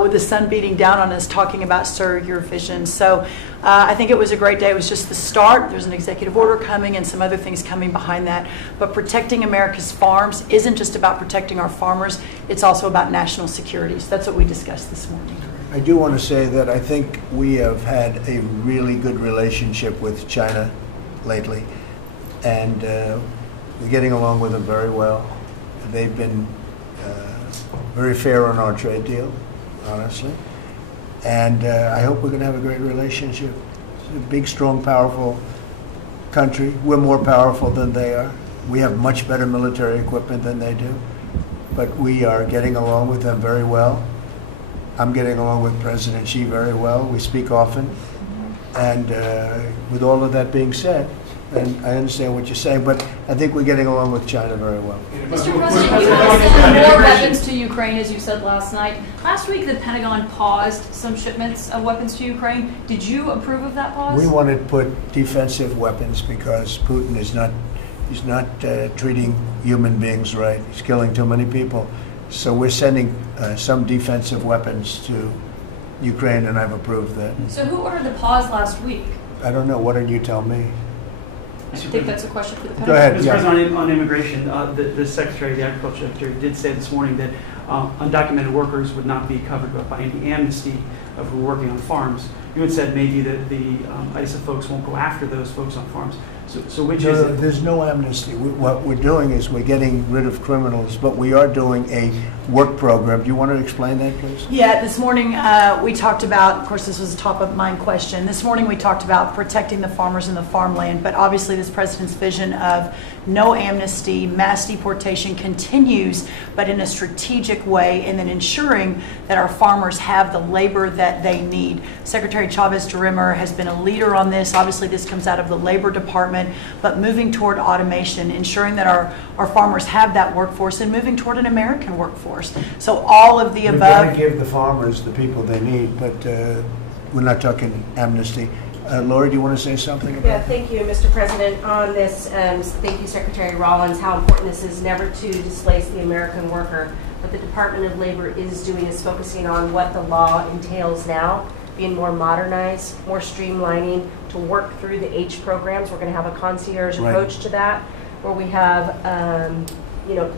with the sun beating down on us talking about Sir, Your Vision. So I think it was a great day. It was just the start. There's an executive order coming and some other things coming behind that. But protecting America's farms isn't just about protecting our farmers. It's also about national security. So that's what we discussed this morning. I do want to say that I think we have had a really good relationship with China lately, and we're getting along with them very well. They've been very fair on our trade deal, honestly. And I hope we're going to have a great relationship. It's a big, strong, powerful country. We're more powerful than they are. We have much better military equipment than they do. But we are getting along with them very well. I'm getting along with President Xi very well. We speak often. And with all of that being said, and I understand what you're saying, but I think we're getting along with China very well. Mr. President, you have sent more weapons to Ukraine, as you said last night. Last week, the Pentagon paused some shipments of weapons to Ukraine. Did you approve of that pause? We want to put defensive weapons because Putin is not, he's not treating human beings right. He's killing too many people. So we're sending some defensive weapons to Ukraine, and I've approved that. So who ordered the pause last week? I don't know. Why don't you tell me? I think that's a question for the Pentagon. Go ahead. Mr. Yeah. President, on immigration, the Secretary, the Agriculture Secretary, did say this morning that undocumented workers would not be covered by any amnesty of who are working on farms. You had said maybe that the ISA folks won't go after those folks on farms. So which is it? There's no amnesty. What we're doing is we're getting rid of criminals, but we are doing a work program. Do you want to explain that, please? Yeah, this morning we talked about, of course, this was a top of mind question. This morning we talked about protecting the farmers and the farmland, but obviously this president's vision of no amnesty, mass deportation continues, but in a strategic way, and then ensuring that our farmers have the labor that they need. Secretary Chavez-DeRimmer has been a leader on this. Obviously, this comes out of the Labor Department, but moving toward automation, ensuring that our farmers have that workforce, and moving toward an American workforce. So all of the We've above. got to give the farmers the people they need, but we're not talking amnesty. Laura, do you want to say something about Yeah, thank you, Mr. President. On this, thank you, Secretary Rollins, how important this is never to displace the American worker. What the Department of Labor is doing is focusing on what the law entails now, being more modernized, more streamlining, to work through the H programs. We're going to have a concierge approach to that, where we have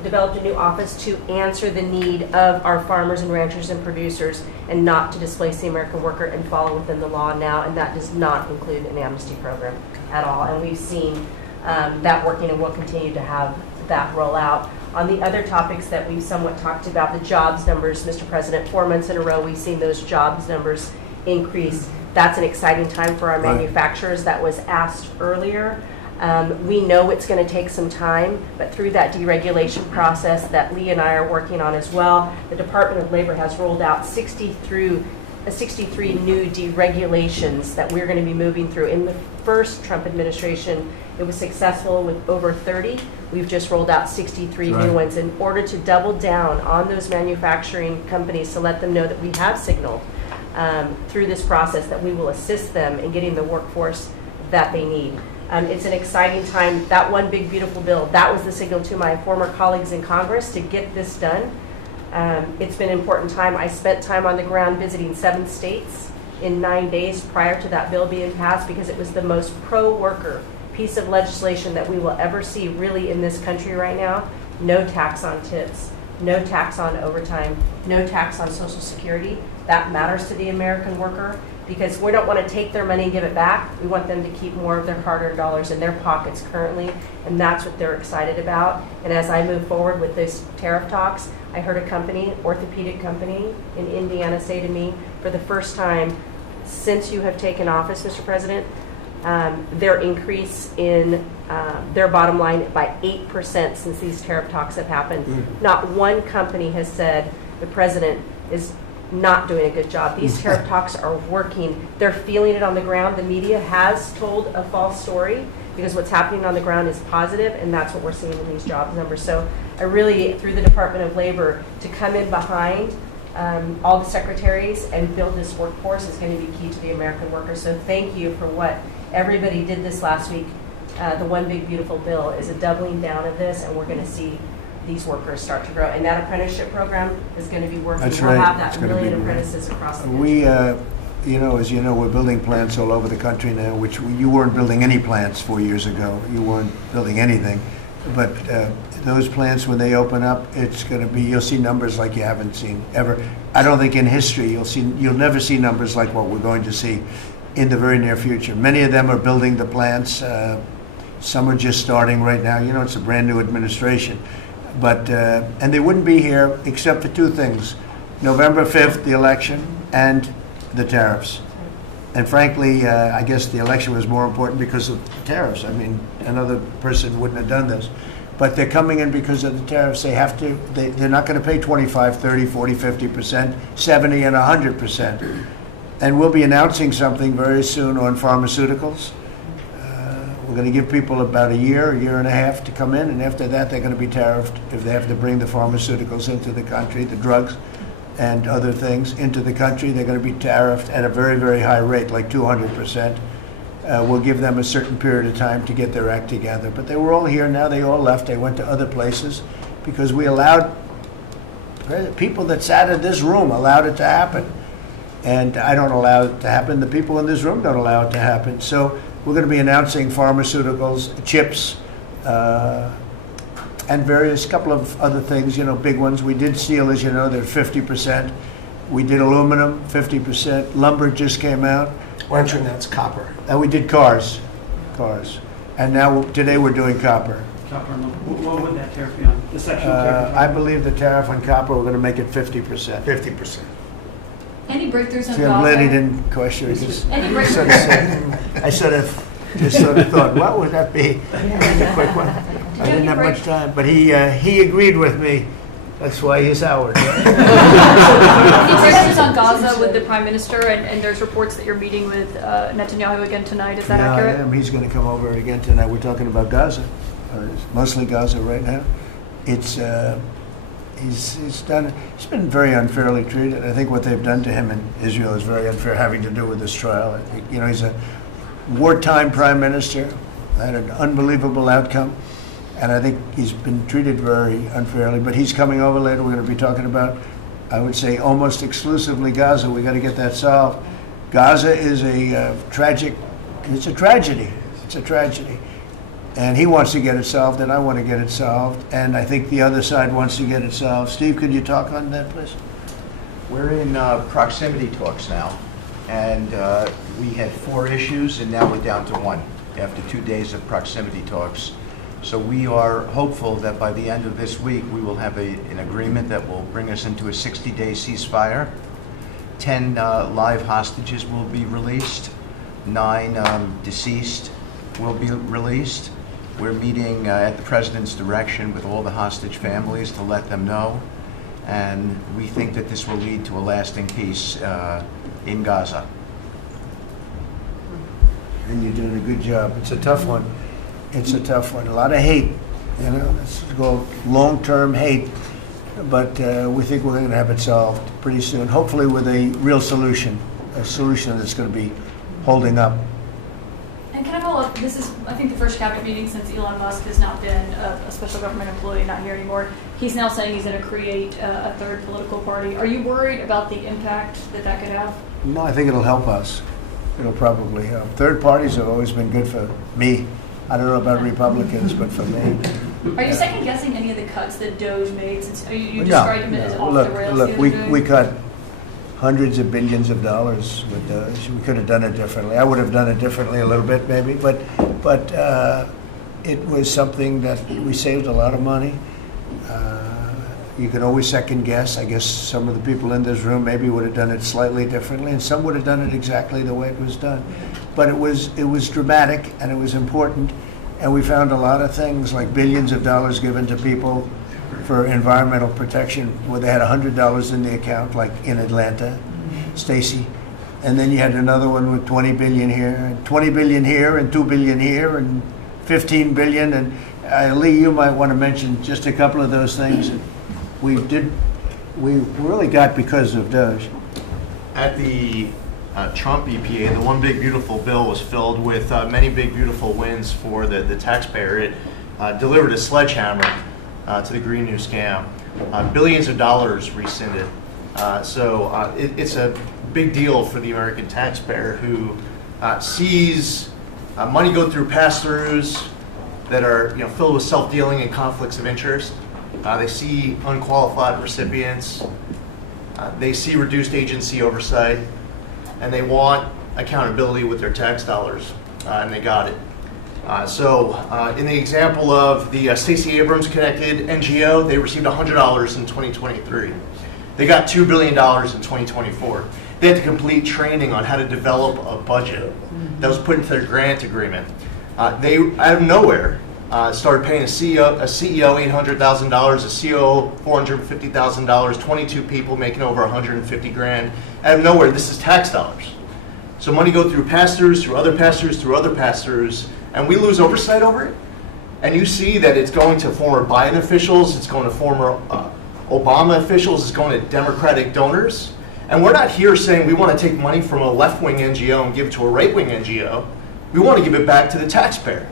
developed a new office to answer the need of our farmers and ranchers and producers, and not to displace the American worker, and follow within the law now. And that does not include an amnesty program at all. And we've seen that working, and we'll continue to have that roll out. On the other topics that we've somewhat talked about, the jobs numbers, Mr. President, 4 months in a row, we've seen those jobs numbers increase. That's an exciting time for our manufacturers. That was asked earlier. We know it's going to take some time, but through that deregulation process that Lee and I are working on as well, the Department of Labor has rolled out 63 new deregulations that we're going to be moving through. In the first Trump administration, it was successful with over 30. We've just rolled out 63 new ones in order to double down on those manufacturing companies, to let them know that we have signaled through this process that we will assist them in getting the workforce that they need. It's an exciting time. That one big beautiful bill, that was the signal to my former colleagues in Congress to get this done. It's been an important time. I spent time on the ground visiting 7 states in 9 days prior to that bill being passed, because it was the most pro-worker piece of legislation that we will ever see really in this country right now. No tax on tips, no tax on overtime, no tax on Social Security. That matters to the American worker, because we don't want to take their money and give it back. We want them to keep more of their hard-earned dollars in their pockets currently, and that's what they're excited about. And as I move forward with those tariff talks, I heard a company, orthopedic company in Indiana, say to me, for the first time since you have taken office, Mr. President, their increase in their bottom line by 8% since these tariff talks have happened. Not one company has said the president is not doing a good job. These tariff talks are working. They're feeling it on the ground. The media has told a false story, because what's happening on the ground is positive, and that's what we're seeing in these jobs numbers. So I really, through the Department of Labor, to come in behind all the secretaries and build this workforce is going to be key to the American worker. So thank you for what everybody did this last week. The One Big Beautiful Bill is a doubling down of this, and we're going to see these workers start to grow. And that apprenticeship program is going to be working. That's we'll right. have that It's gonna million be apprentices across the country. We, as you know, we're building plants all over the country now, which you weren't building any plants 4 years ago. You weren't building anything. But those plants, when they open up, it's going to be, you'll see numbers like you haven't seen ever. I don't think in history you'll never see numbers like what we're going to see in the very near future. Many of them are building the plants. Some are just starting right now. You know, it's a brand new administration. But, and they wouldn't be here except for 2 things: November 5th, the election, and the tariffs. And frankly, I guess the election was more important because of the tariffs. I mean, another person wouldn't have done this. But they're coming in because of the tariffs. They have to, they're not going to pay 25, 30, 40, 50%, 70, and 100%. And we'll be announcing something very soon on pharmaceuticals. We're going to give people about a year and a half to come in, and after that, they're going to be tariffed if they have to bring the pharmaceuticals into the country, the drugs and other things into the country. They're going to be tariffed at a very, very high rate, like 200%. We'll give them a certain period of time to get their act together. But they were all here now. They all left. They went to other places because we allowed, people that sat in this room allowed it to happen. And I don't allow it to happen. The people in this room don't allow it to happen. So we're going to be announcing pharmaceuticals, chips, and various couple of other things, big ones. We did steel, as you know, they're 50%. We did aluminum, 50%. Lumber just came out. Why don't you announce copper? And we did cars. And now, today we're doing copper. Copper and aluminum. What would that tariff be on? The sectional tariff? I believe the tariff on copper, we're going to make it 50%. 50%. Any breakthroughs on See, I'm glad he Gaza? didn't question it. Any I sort of thought, what would that be? Just a quick one. I didn't have much time, but he agreed with me. That's why he's Howard. Any breakthroughs on Gaza with the Prime Minister, and there's reports that you're meeting with Netanyahu again tonight. Is that Yeah, accurate? I am. He's going to come over again tonight. We're talking about Gaza, mostly Gaza right now. It's he's been very unfairly treated. I think what they've done to him in Israel is very unfair, having to do with this trial. I think, he's a wartime prime minister, had an unbelievable outcome, and I think he's been treated very unfairly. But he's coming over later. We're going to be talking about, I would say, almost exclusively Gaza. We got to get that solved. Gaza is a tragedy. It's a tragedy. And he wants to get it solved, and I want to get it solved, and I think the other side wants to get it solved. Steve, could you talk on that, please? We're in proximity talks now, and we had 4 issues, and now we're down to 1 after 2 days of proximity talks. So we are hopeful that by the end of this week, we will have an agreement that will bring us into a 60-day ceasefire. 10 live hostages will be released, 9 deceased will be released. We're meeting at the President's direction with all the hostage families to let them know. And we think that this will lead to a lasting peace in Gaza. And you're doing a good job. It's a tough one. A lot of hate, It's called long-term hate. But we think we're going to have it solved pretty soon, hopefully with a real solution, a solution that's going to be holding up. And can I follow up? This is, I think, the first cabinet meeting since Elon Musk has not been a special government employee, not here anymore. He's now saying he's going to create a third political party. Are you worried about the impact that could have? No, I think it'll help us. It'll probably help. Third parties have always been good for me. I don't know about Republicans, but for me. Are you second guessing any of the cuts that Doge made? Since you described him as off the rails. Look, we cut hundreds of billions of dollars with Doge. We could have done it differently. I would have done it differently a little bit, maybe, but it was something that we saved a lot of money. You can always second guess. I guess some of the people in this room maybe would have done it slightly differently, and some would have done it exactly the way it was done. But it was dramatic, and it was important, and we found a lot of things like billions of dollars given to people for environmental protection, where they had $100 in the account, like in Atlanta, Stacy. And then you had another one with 20 billion here, and 20 billion here, and 2 billion here, and 15 billion. And Lee, you might want to mention just a couple of those things that we really got because of Doge. At the Trump EPA, the one big beautiful bill was filled with many big beautiful wins for the taxpayer. It delivered a sledgehammer to the Green New Scam. Billions of dollars rescinded. So it's a big deal for the American taxpayer who sees money go through pass-throughs that are filled with self-dealing and conflicts of interest. They see unqualified recipients. They see reduced agency oversight, and they want accountability with their tax dollars, and they got it. So in the example of the Stacey Abrams connected NGO, they received $100 in 2023. They got $2 billion in 2024. They had to complete training on how to develop a budget that was put into their grant agreement. They, out of nowhere, started paying a CEO $800,000, a COO $450,000, 22 people making over 150 grand. Out of nowhere, this is tax dollars. So money go through pass-throughs, through other pass-throughs, through other pass-throughs, and we lose oversight over it, and you see that it's going to former Biden officials, it's going to former Obama officials, it's going to Democratic donors, and we're not here saying we want to take money from a left-wing NGO and give it to a right-wing NGO. We want to give it back to the taxpayer.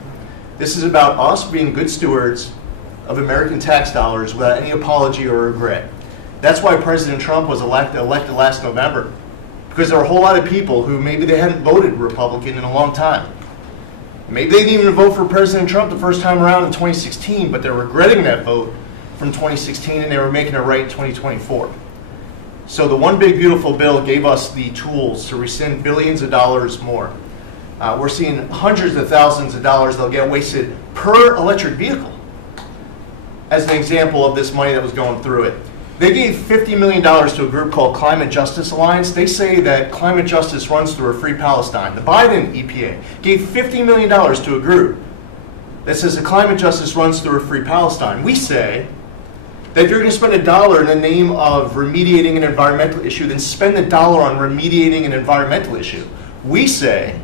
This is about us being good stewards of American tax dollars without any apology or regret. That's why President Trump was elected last November, because there are a whole lot of people who maybe they hadn't voted Republican in a long time. Maybe they didn't even vote for President Trump the first time around in 2016, but they're regretting that vote from 2016 and they were making it right in 2024. So the One Big Beautiful Bill gave us the tools to rescind billions of dollars more. We're seeing hundreds of thousands of dollars that'll get wasted per electric vehicle as an example of this money that was going through it. They gave $50 million to a group called Climate Justice Alliance. They say that climate justice runs through a free Palestine. The Biden EPA gave $50 million to a group that says that climate justice runs through a free Palestine. We say that if you're going to spend $1 in the name of remediating an environmental issue, then spend $1 on remediating an environmental issue. We say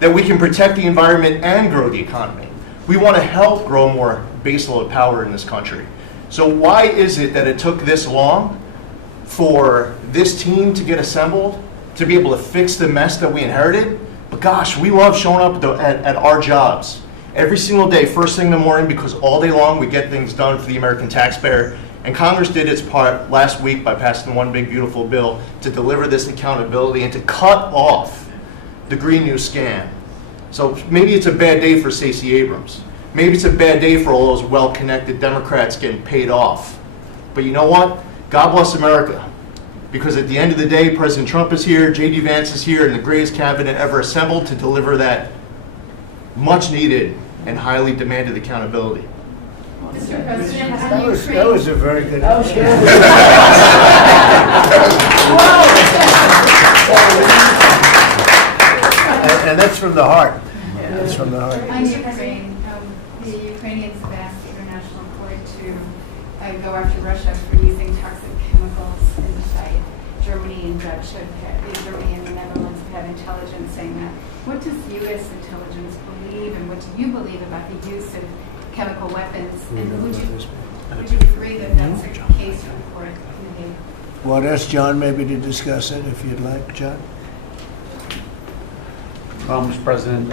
that we can protect the environment and grow the economy. We want to help grow more baseload power in this country. So why is it that it took this long for this team to get assembled, to be able to fix the mess that we inherited? But gosh, we love showing up at our jobs every single day, first thing in the morning, because all day long we get things done for the American taxpayer. And Congress did its part last week by passing the One Big Beautiful Bill to deliver this accountability and to cut off the Green New scam. So maybe it's a bad day for Stacey Abrams. Maybe it's a bad day for all those well-connected Democrats getting paid off. But you know what? God bless America. Because at the end of the day, President Trump is here, J.D. Vance is here, and the greatest cabinet ever assembled to deliver that much-needed and highly demanded accountability. Mr. President, That was a very good. And that's from the heart. That's from the heart. On Ukraine, the Ukrainians have asked the International Court to go after Russia for using toxic chemicals in the fight. Germany and Germany and the Netherlands have intelligence saying that. What does U.S. intelligence believe, and what do you believe about the use of chemical weapons? And would you agree that that's a case for the court? Well, I'd ask John maybe to discuss it if you'd like, John. Well, Mr. President,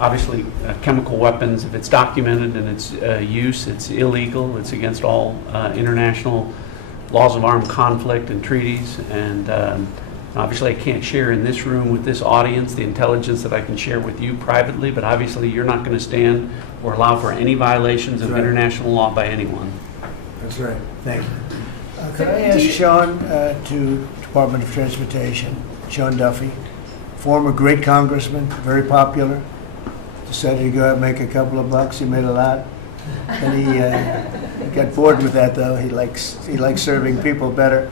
obviously chemical weapons, if it's documented and its use, it's illegal. It's against all international laws of armed conflict and treaties. And obviously I can't share in this room with this audience the intelligence that I can share with you privately, but obviously you're not going to stand or allow for any violations of international law by anyone. That's right. Thank you. Could I ask Sean to Department of Transportation, Sean Duffy, former great congressman, very popular, decided to go out and make a couple of bucks. He made a lot. And he got bored with that, though. He likes serving people better,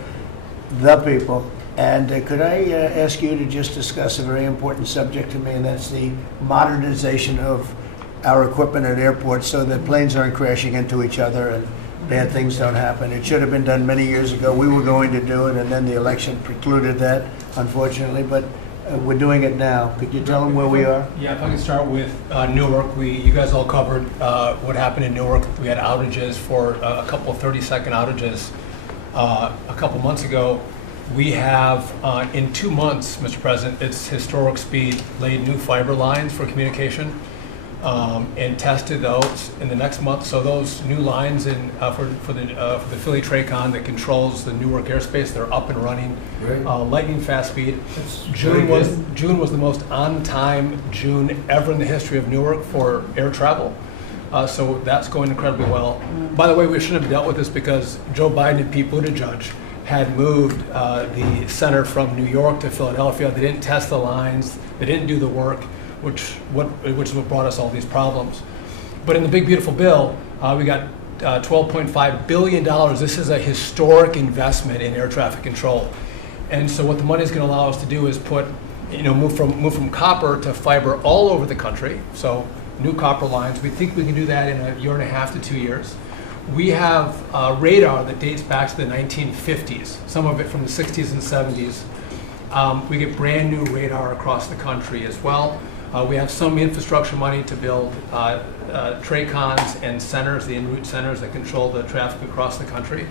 the people. And could I ask you to just discuss a very important subject to me, and that's the modernization of our equipment at airports so that planes aren't crashing into each other and bad things don't happen. It should have been done many years ago. We were going to do it, and then the election precluded that, unfortunately. But we're doing it now. Could you tell them where we are? Yeah, if I can start with Newark. You guys all covered what happened in Newark. We had outages for a couple of 30-second outages a couple months ago. We have, in 2 months, Mr. President, it's historic speed, laid new fiber lines for communication and tested those in the next month. So those new lines for the Philly Tracon that controls the Newark airspace, they're up and running, lightning fast speed. June was the most on-time June ever in the history of Newark for air travel. So that's going incredibly well. By the way, we shouldn't have dealt with this because Joe Biden and Pete Buttigieg had moved the center from New York to Philadelphia. They didn't test the lines. They didn't do the work, which is what brought us all these problems. But in the big beautiful bill, we got $12.5 billion. This is a historic investment in air traffic control. And so what the money is going to allow us to do is move from copper to fiber all over the country. So new copper lines. We think we can do that in 1.5 years to 2 years. We have radar that dates back to the 1950s, some of it from the 60s and 70s. We get brand new radar across the country as well. We have some infrastructure money to build TRACONs and centers, the en route centers that control the traffic across the country.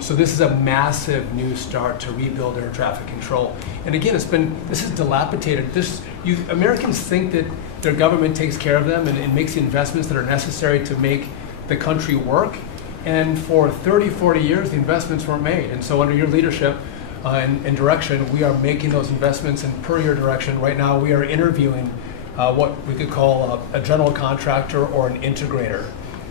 So this is a massive new start to rebuild air traffic control. And again, this is dilapidated. Americans think that their government takes care of them and makes the investments that are necessary to make the country work. And for 30, 40 years, the investments weren't made. And so under your leadership and direction, we are making those investments. And per your direction, right now we are interviewing what we could call a general contractor or an integrator.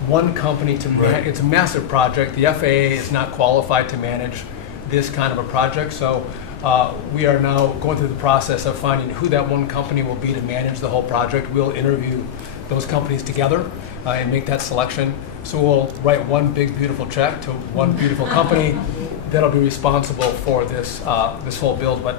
One company to manage. It's a massive project. The FAA is not qualified to manage this kind of a project. So we are now going through the process of finding who that one company will be to manage the whole project. We'll interview those companies together and make that selection. So we'll write one big, beautiful check to one beautiful company that'll be responsible for this whole build. But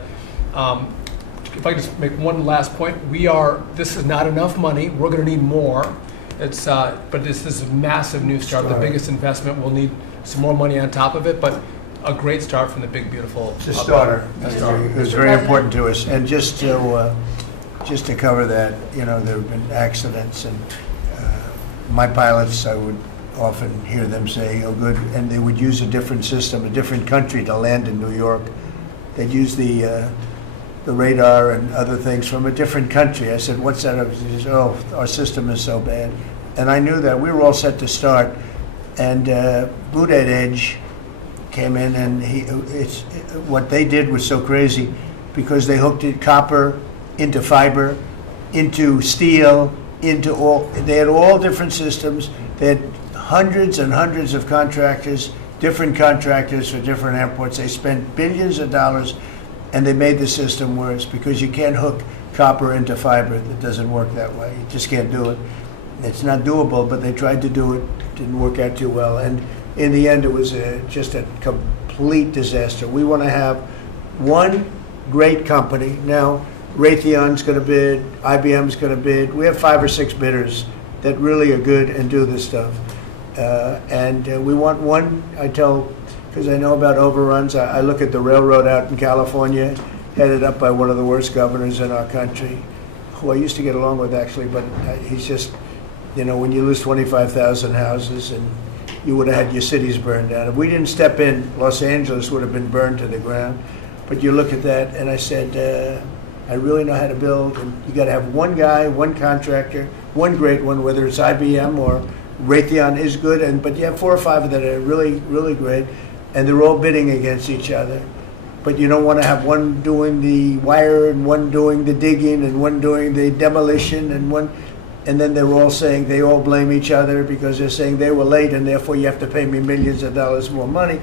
if I could just make one last point, this is not enough money. We're going to need more. But this is a massive new start. The biggest investment. We'll need some more money on top of it, but a great start from the big, beautiful. It's a starter. It was very important to us. And just to cover that, there have been accidents, and my pilots, I would often hear them say, "Oh, good," and they would use a different system, a different country to land in New York. They'd use the radar and other things from a different country. I said, "What's that?" He says, "Oh, our system is so bad." And I knew that. We were all set to start. And Boot Edge came in, and what they did was so crazy because they hooked it copper into fiber, into steel, they had all different systems. They had hundreds and hundreds of contractors, different contractors for different airports. They spent billions of dollars, and they made the system worse because you can't hook copper into fiber. That doesn't work that way. You just can't do it. It's not doable, but they tried to do it. It didn't work out too well. And in the end, it was just a complete disaster. We want to have one great company. Now, Raytheon's going to bid, IBM's going to bid. We have 5 or 6 bidders that really are good and do this stuff. And we want one, because I know about overruns. I look at the railroad out in California, headed up by one of the worst governors in our country, who I used to get along with actually, but he's just, when you lose 25,000 houses and you would have had your cities burned down. If we didn't step in, Los Angeles would have been burned to the ground. But you look at that, and I said, I really know how to build, and you got to have one guy, one contractor, one great one, whether it's IBM or Raytheon is good, but you have 4 or 5 that are really, really great, and they're all bidding against each other. But you don't want to have one doing the wire and one doing the digging and one doing the demolition and then they're all saying they all blame each other because they're saying they were late and therefore you have to pay me millions of dollars more money.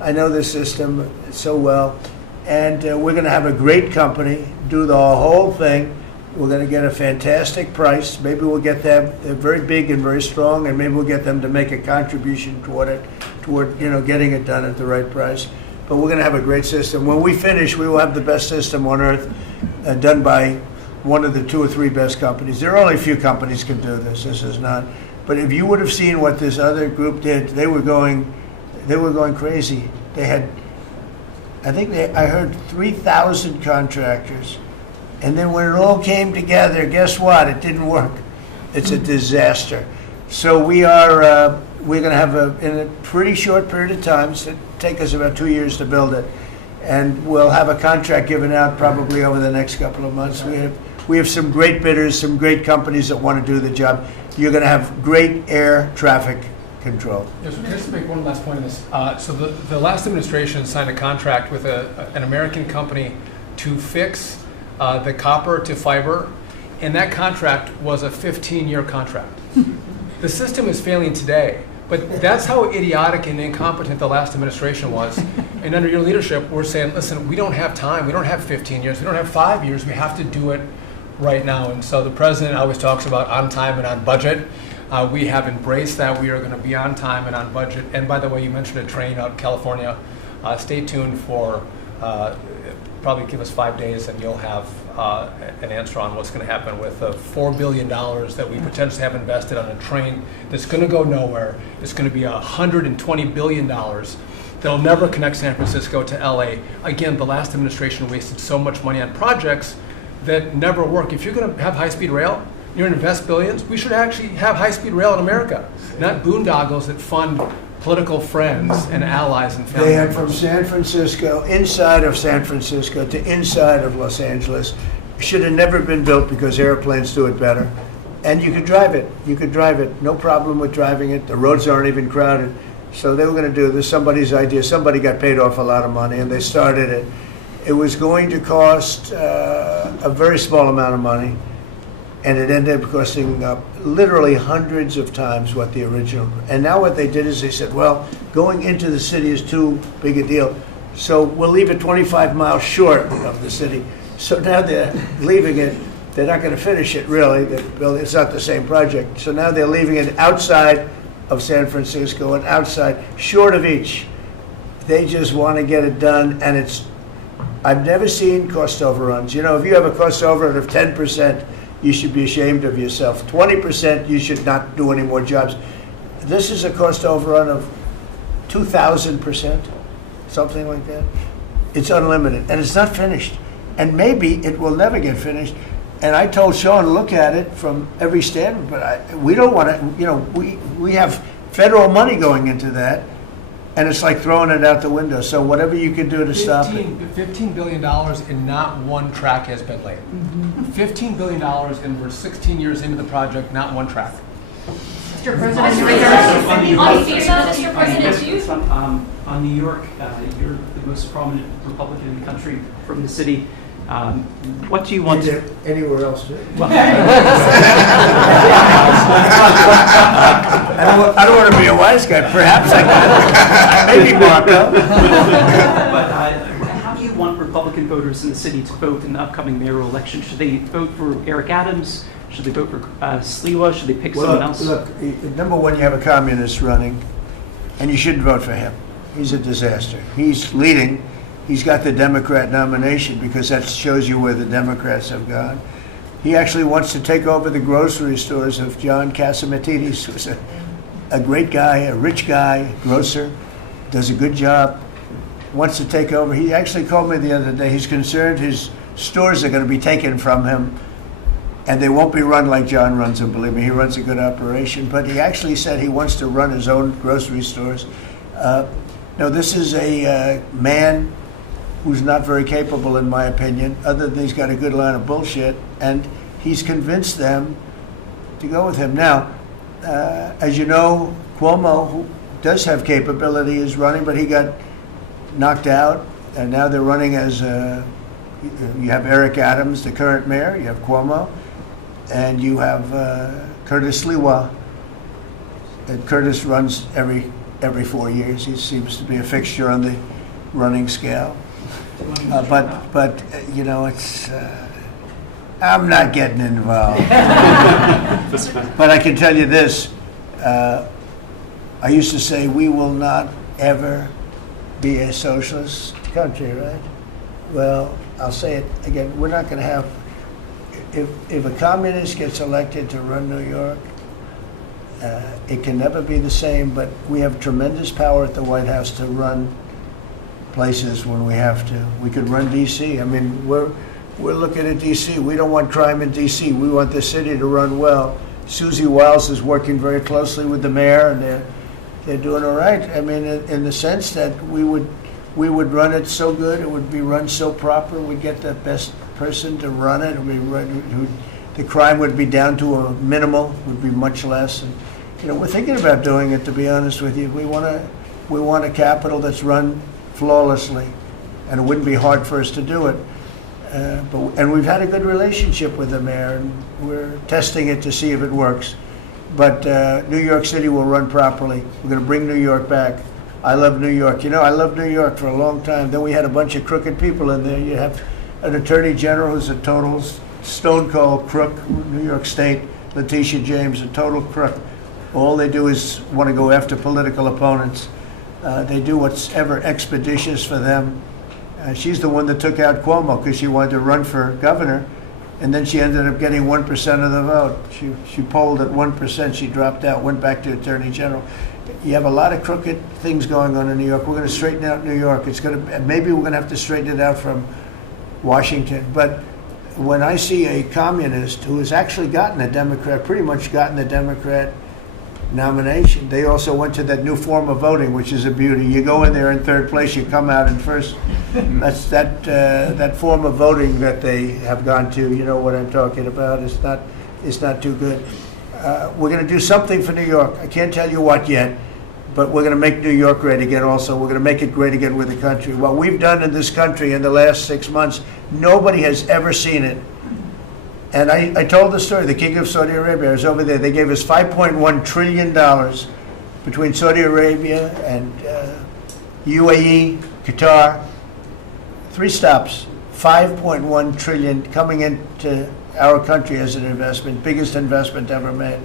I know the system so well. And we're going to have a great company do the whole thing. We're going to get a fantastic price. Maybe we'll get them. They're very big and very strong, and maybe we'll get them to make a contribution toward getting it done at the right price. But we're going to have a great system. When we finish, we will have the best system on earth, done by one of the 2 or 3 best companies. There are only a few companies can do this. This is not. But if you would have seen what this other group did, they were going crazy. They had. I heard 3,000 contractors. And then when it all came together, guess what? It didn't work. It's a disaster. So we're going to have in a pretty short period of time, it'll take us about 2 years to build it. And we'll have a contract given out probably over the next couple of months. We have some great bidders, some great companies that want to do the job. You're going to have great air traffic control. Yes, can I just make one last point on this? So the last administration signed a contract with an American company to fix the copper to fiber, and that contract was a 15-year contract. The system is failing today, but that's how idiotic and incompetent the last administration was. And under your leadership, we're saying, listen, we don't have time. We don't have 15 years. We don't have 5 years. We have to do it right now. And so the president always talks about on time and on budget. We have embraced that. We are going to be on time and on budget. And by the way, you mentioned a train out in California. Stay tuned for, probably give us 5 days and you'll have an answer on what's going to happen with the $4 billion that we potentially have invested on a train that's going to go nowhere. It's going to be $120 billion that'll never connect San Francisco to LA. Again, the last administration wasted so much money on projects that never work. If you're going to have high-speed rail, you're going to invest billions, we should actually have high-speed rail in America, not boondoggles that fund political friends and allies and family They have members. from San Francisco, inside of San Francisco to inside of Los Angeles. Should have never been built because airplanes do it better. And you could drive it. You could drive it. No problem with driving it. The roads aren't even crowded. So they were going to do this. Somebody's idea. Somebody got paid off a lot of money, and they started it. It was going to cost a very small amount of money, and it ended up costing literally hundreds of times what the original. And now what they did is they said, well, going into the city is too big a deal, so we'll leave it 25 miles short of the city. So now they're leaving it. They're not going to finish it, really. It's not the same project. So now they're leaving it outside of San Francisco and outside, short of each. They just want to get it done, and I've never seen cost overruns. You know, if you have a cost overrun of 10%, you should be ashamed of yourself. 20%, you should not do any more jobs. This is a cost overrun of 2,000%, something like that. It's unlimited, and it's not finished. And maybe it will never get finished. And I told Sean, look at it from every standpoint, but we don't want to, you know, we have federal money going into that, and it's like throwing it out the window. So whatever you can do to stop it. $15 billion and not one track has been laid. $15 billion and we're 16 years into the project, not one track. Mr. President, on New York, you're the most prominent Republican in the country from the city. What do you want to... Anywhere else, too? Well, I don't want to be a wise guy. Perhaps I can. Maybe Marco. But how do you want Republican voters in the city to vote in the upcoming mayoral election? Should they vote for Eric Adams? Should they vote for Sliwa? Should they pick someone else? Look, number one, you have a communist running, and you shouldn't vote for him. He's a disaster. He's leading. He's got the Democrat nomination because that shows you where the Democrats have gone. He actually wants to take over the grocery stores of John Catsimatidis, who's a great guy, a rich guy, grocer, does a good job, wants to take over. He actually called me the other day. He's concerned his stores are going to be taken from him, and they won't be run like John runs them, believe me. He runs a good operation, but he actually said he wants to run his own grocery stores. No, this is a man who's not very capable, in my opinion, other than he's got a good line of bullshit, and he's convinced them to go with him. Now, as you know, Cuomo, who does have capability, is running, but he got knocked out, and now they're running as, you have Eric Adams, the current mayor, you have Cuomo, and you have Curtis Sliwa. And Curtis runs every 4 years. He seems to be a fixture on the running scale. But you know, it's I'm not getting involved. But I can tell you this: I used to say we will not ever be a socialist country, right? Well, I'll say it again: we're not going to have. If a communist gets elected to run New York, it can never be the same. But we have tremendous power at the White House to run places when we have to. We could run D.C. I mean, we're looking at D.C. We don't want crime in D.C. We want the city to run well. Susie Wiles is working very closely with the mayor, and they're doing all right. I mean, in the sense that we would run it so good, it would be run so proper. We'd get the best person to run it. The crime would be down to a minimal, would be much less. And you know, we're thinking about doing it. To be honest with you, we want a capital that's run flawlessly, and it wouldn't be hard for us to do it. And we've had a good relationship with the mayor, and we're testing it to see if it works. But New York City will run properly. We're going to bring New York back. I love New York. You know, I loved New York for a long time. Then we had a bunch of crooked people in there. You have an attorney general who's a total stone cold crook. New York State, Letitia James, a total crook. All they do is want to go after political opponents. They do what's ever expeditious for them. She's the one that took out Cuomo because she wanted to run for governor, and then she ended up getting 1% of the vote. She polled at 1%. She dropped out, went back to attorney general. You have a lot of crooked things going on in New York. We're going to straighten out New York. Maybe we're going to have to straighten it out from Washington. But when I see a communist who has actually gotten a Democrat, pretty much gotten the Democrat nomination, they also went to that new form of voting, which is a beauty. You go in there in third place, you come out in first. That's that form of voting that they have gone to. You know what I'm talking about. It's not too good. We're going to do something for New York. I can't tell you what yet, but we're going to make New York great again also. We're going to make it great again with the country. What we've done in this country in the last 6 months, nobody has ever seen it. And I told the story, the King of Saudi Arabia, I was over there. They gave us $5.1 trillion between Saudi Arabia and UAE, Qatar. 3 stops, $5.1 trillion coming into our country as an investment, biggest investment ever made.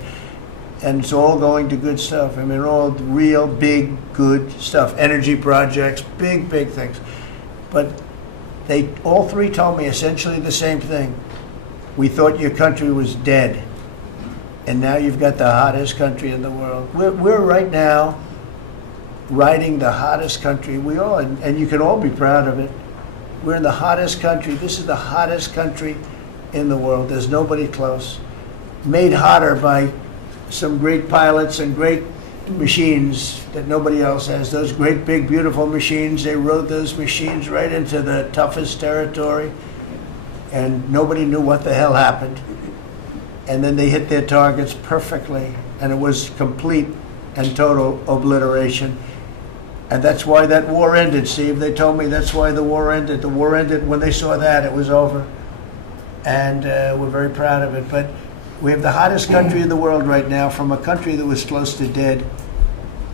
And it's all going to good stuff. I mean, all real big, good stuff. Energy projects, big, big things. But they all 3 told me essentially the same thing. We thought your country was dead. And now you've got the hottest country in the world. We're right now riding the hottest country. We all, and you can all be proud of it. We're in the hottest country. This is the hottest country in the world. There's nobody close. Made hotter by some great pilots and great machines that nobody else has. Those great, big, beautiful machines, they rode those machines right into the toughest territory, and nobody knew what the hell happened. And then they hit their targets perfectly, and it was complete and total obliteration. And that's why that war ended, Steve. They told me that's why the war ended. The war ended when they saw that, it was over. And we're very proud of it. But we have the hottest country in the world right now, from a country that was close to dead.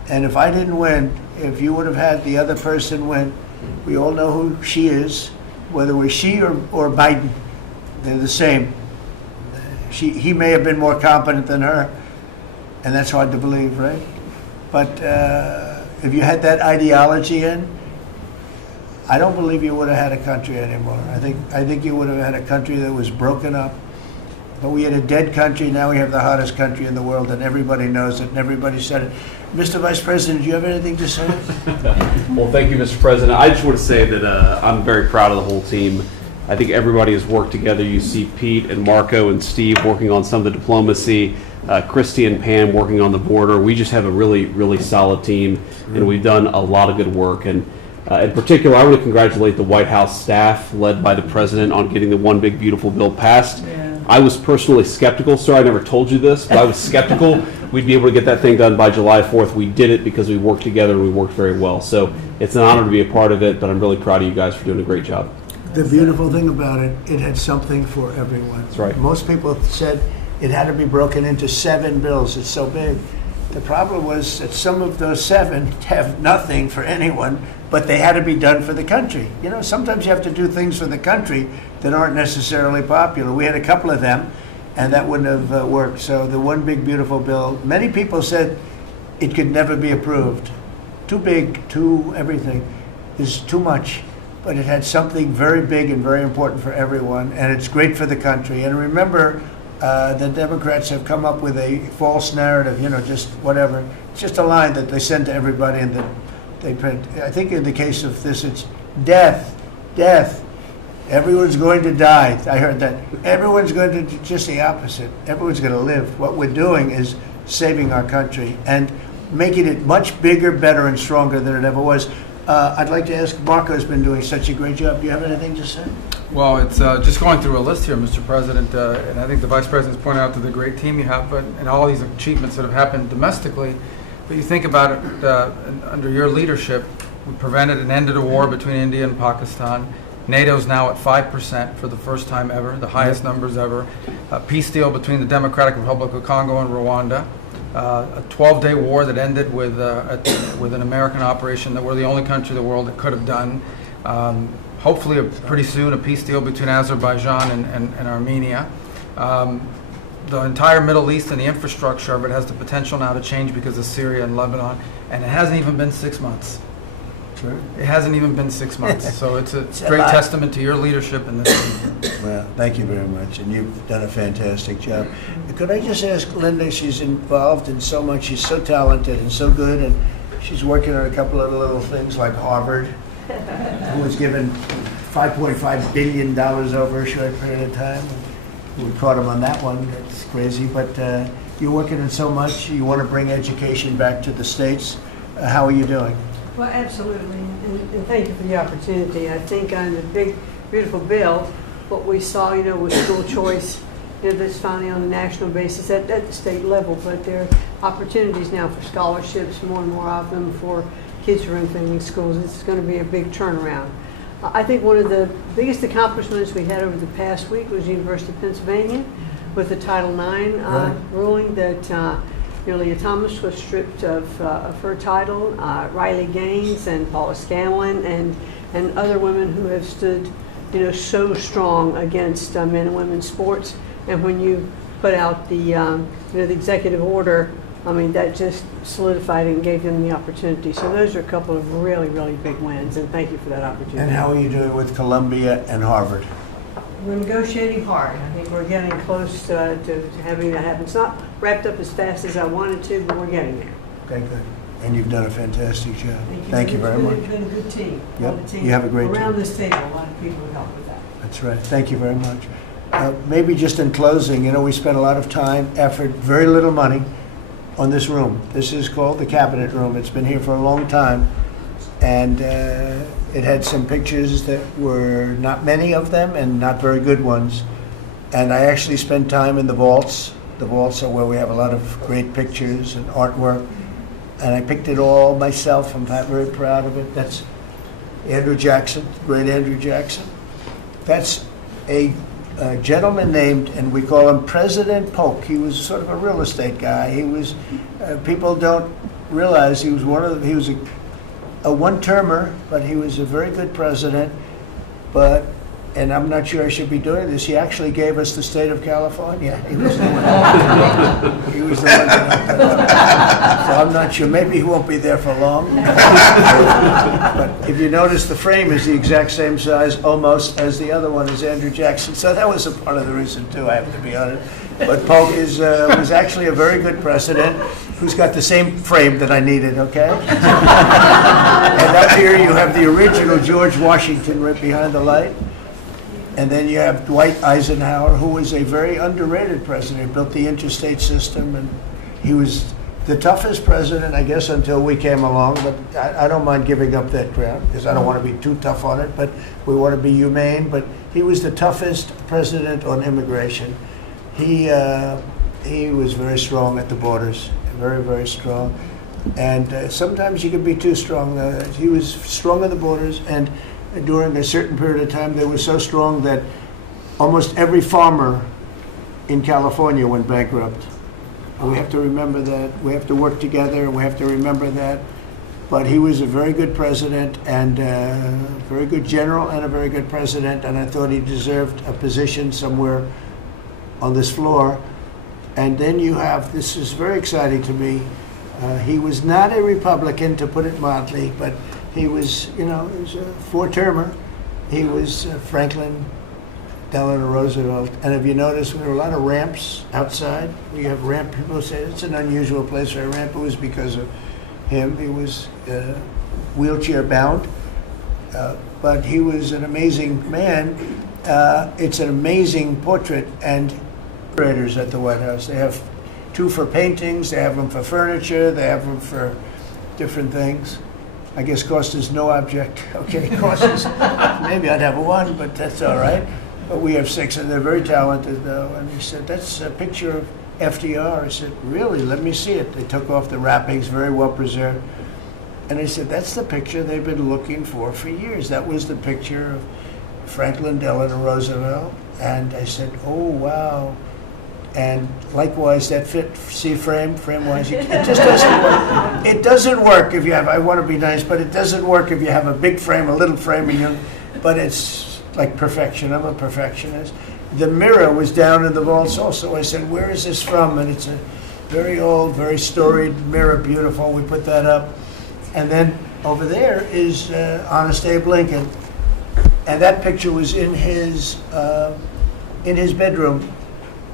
And if I didn't win, if you would have had the other person win, we all know who she is, whether it was she or Biden. They're the same. He may have been more competent than her, and that's hard to believe, right? But if you had that ideology in, I don't believe you would have had a country anymore. I think you would have had a country that was broken up. But we had a dead country. Now we have the hottest country in the world, and everybody knows it, and everybody said it. Mr. Vice President, do you have anything to say? Well, thank you, Mr. President. I just want to say that I'm very proud of the whole team. I think everybody has worked together. You see Pete and Marco and Steve working on some of the diplomacy, Christy and Pam working on the border. We just have a really, really solid team, and we've done a lot of good work. And in particular, I want to congratulate the White House staff led by the President on getting the One Big Beautiful Bill passed. Yeah. I was personally skeptical. Sorry, I never told you this, but I was skeptical we'd be able to get that thing done by July 4th. We did it because we worked together and we worked very well. So it's an honor to be a part of it, but I'm really proud of you guys for doing a great job. The beautiful thing about it, it had something for everyone. That's right. Most people said it had to be broken into 7 bills. It's so big. The problem was that some of those 7 have nothing for anyone, but they had to be done for the country. You know, sometimes you have to do things for the country that aren't necessarily popular. We had a couple of them, and that wouldn't have worked. So the One Big Beautiful Bill, many people said it could never be approved. Too big, too everything is too much. But it had something very big and very important for everyone, and it's great for the country. And remember, the Democrats have come up with a false narrative, you know, just whatever. It's just a line that they send to everybody and that they print. I think in the case of this, it's death, death. Everyone's going to die. I heard that. Everyone's going to, just the opposite. Everyone's going to live. What we're doing is saving our country and making it much bigger, better, and stronger than it ever was. I'd like to ask, Marco's been doing such a great job. Do you have anything to say? Well, it's just going through a list here, Mr. President, and I think the Vice President's pointed out to the great team you have, but and all these achievements that have happened domestically. But you think about it, under your leadership, we prevented and ended a war between India and Pakistan. NATO's now at 5% for the first time ever, the highest numbers ever. A peace deal between the Democratic Republic of Congo and Rwanda. A 12-day war that ended with an American operation that we're the only country in the world that could have done. Hopefully, pretty soon, a peace deal between Azerbaijan and Armenia. The entire Middle East and the infrastructure of it has the potential now to change because of Syria and Lebanon, and it hasn't even been 6 months. Sure. It hasn't even been 6 months, so it's a great testament to your leadership in this. Well, thank you very much, and you've done a fantastic job. Could I just ask Linda, she's involved in so much, she's so talented and so good, and she's working on a couple of little things like Harvard, who was given $5.5 billion over a short period of time. We caught him on that one. It's crazy, but you're working on so much. You want to bring education back to the States. How are you doing? Well, absolutely, and thank you for the opportunity. I think on the big, beautiful bill, what we saw, with school choice, that's finally on a national basis at the state level, but there are opportunities now for scholarships, more and more of them for kids who are in failing schools. It's going to be a big turnaround. I think one of the biggest accomplishments we had over the past week was the University of Pennsylvania with the Title IX ruling that Leah Thomas was stripped of her title, Riley Gaines and Paula Scanlon and other women who have stood so strong against men and women's sports. And when you put out the executive order, that just solidified it and gave them the opportunity. So those are a couple of really, really big wins, and thank you for that opportunity. And how are you doing with Columbia and Harvard? We're negotiating hard. I think we're getting close to having that happen. It's not wrapped up as fast as I wanted to, but we're getting there. Okay, good. And you've done a fantastic job. Thank you very much. It's been a good team. Yep. You have a great team. Around this table, a lot of people have helped with that. That's right. Thank you very much. Maybe just in closing, we spent a lot of time, effort, very little money on this room. This is called the Cabinet Room. It's been here for a long time. And it had some pictures that were not many of them and not very good ones. And I actually spent time in the vaults. The vaults are where we have a lot of great pictures and artwork. And I picked it all myself. I'm very proud of it. That's Andrew Jackson, great Andrew Jackson. That's a gentleman named, and we call him President Polk. He was sort of a real estate guy. He was, people don't realize he was he was a one-termer, but he was a very good president. And I'm not sure I should be doing this, he actually gave us the state of California. He was the one. He was the one that, so I'm not sure, maybe he won't be there for long. But if you notice, the frame is the exact same size, almost, as the other one is Andrew Jackson. So that was a part of the reason, too, I have to be honest. But Polk was actually a very good president who's got the same frame that I needed, okay? And up here you have the original George Washington right behind the light. And then you have Dwight Eisenhower, who was a very underrated president. He built the interstate system, and he was the toughest president, I guess, until we came along. But I don't mind giving up that crown, because I don't want to be too tough on it, but we want to be humane. But he was the toughest president on immigration. He was very strong at the borders, very, very strong. And sometimes you can be too strong. He was strong at the borders, and during a certain period of time, they were so strong that almost every farmer in California went bankrupt. And we have to remember that. We have to work together. We have to remember that. But he was a very good president and a very good general and a very good president. And I thought he deserved a position somewhere on this floor. And then you have, this is very exciting to me, he was not a Republican, to put it mildly, but he was, he was a four-termer. He was Franklin Delano Roosevelt. And if you notice, there were a lot of ramps outside. We have ramp, people say it's an unusual place for a ramp. It was because of him. He was wheelchair-bound, but he was an amazing man. It's an amazing portrait, and curators at the White House. They have two for paintings, they have them for furniture, they have them for different things. I guess cost is no object. Okay, cost is, maybe I'd have one, but that's all right. But we have 6, and they're very talented, though. And he said, that's a picture of FDR. I said, really? Let me see it. They took off the wrappings, very well preserved. And I said, that's the picture they've been looking for years. That was the picture of Franklin Delano Roosevelt. And I said, oh, wow. And likewise, that fit, see frame-wise, it just doesn't work. It doesn't work if you have, I want to be nice, but it doesn't work if you have a big frame, a little frame, and but it's like perfection. I'm a perfectionist. The mirror was down in the vaults also. I said, where is this from? And it's a very old, very storied mirror, beautiful. We put that up. And then over there is Honest Abe Lincoln. And that picture was in his bedroom.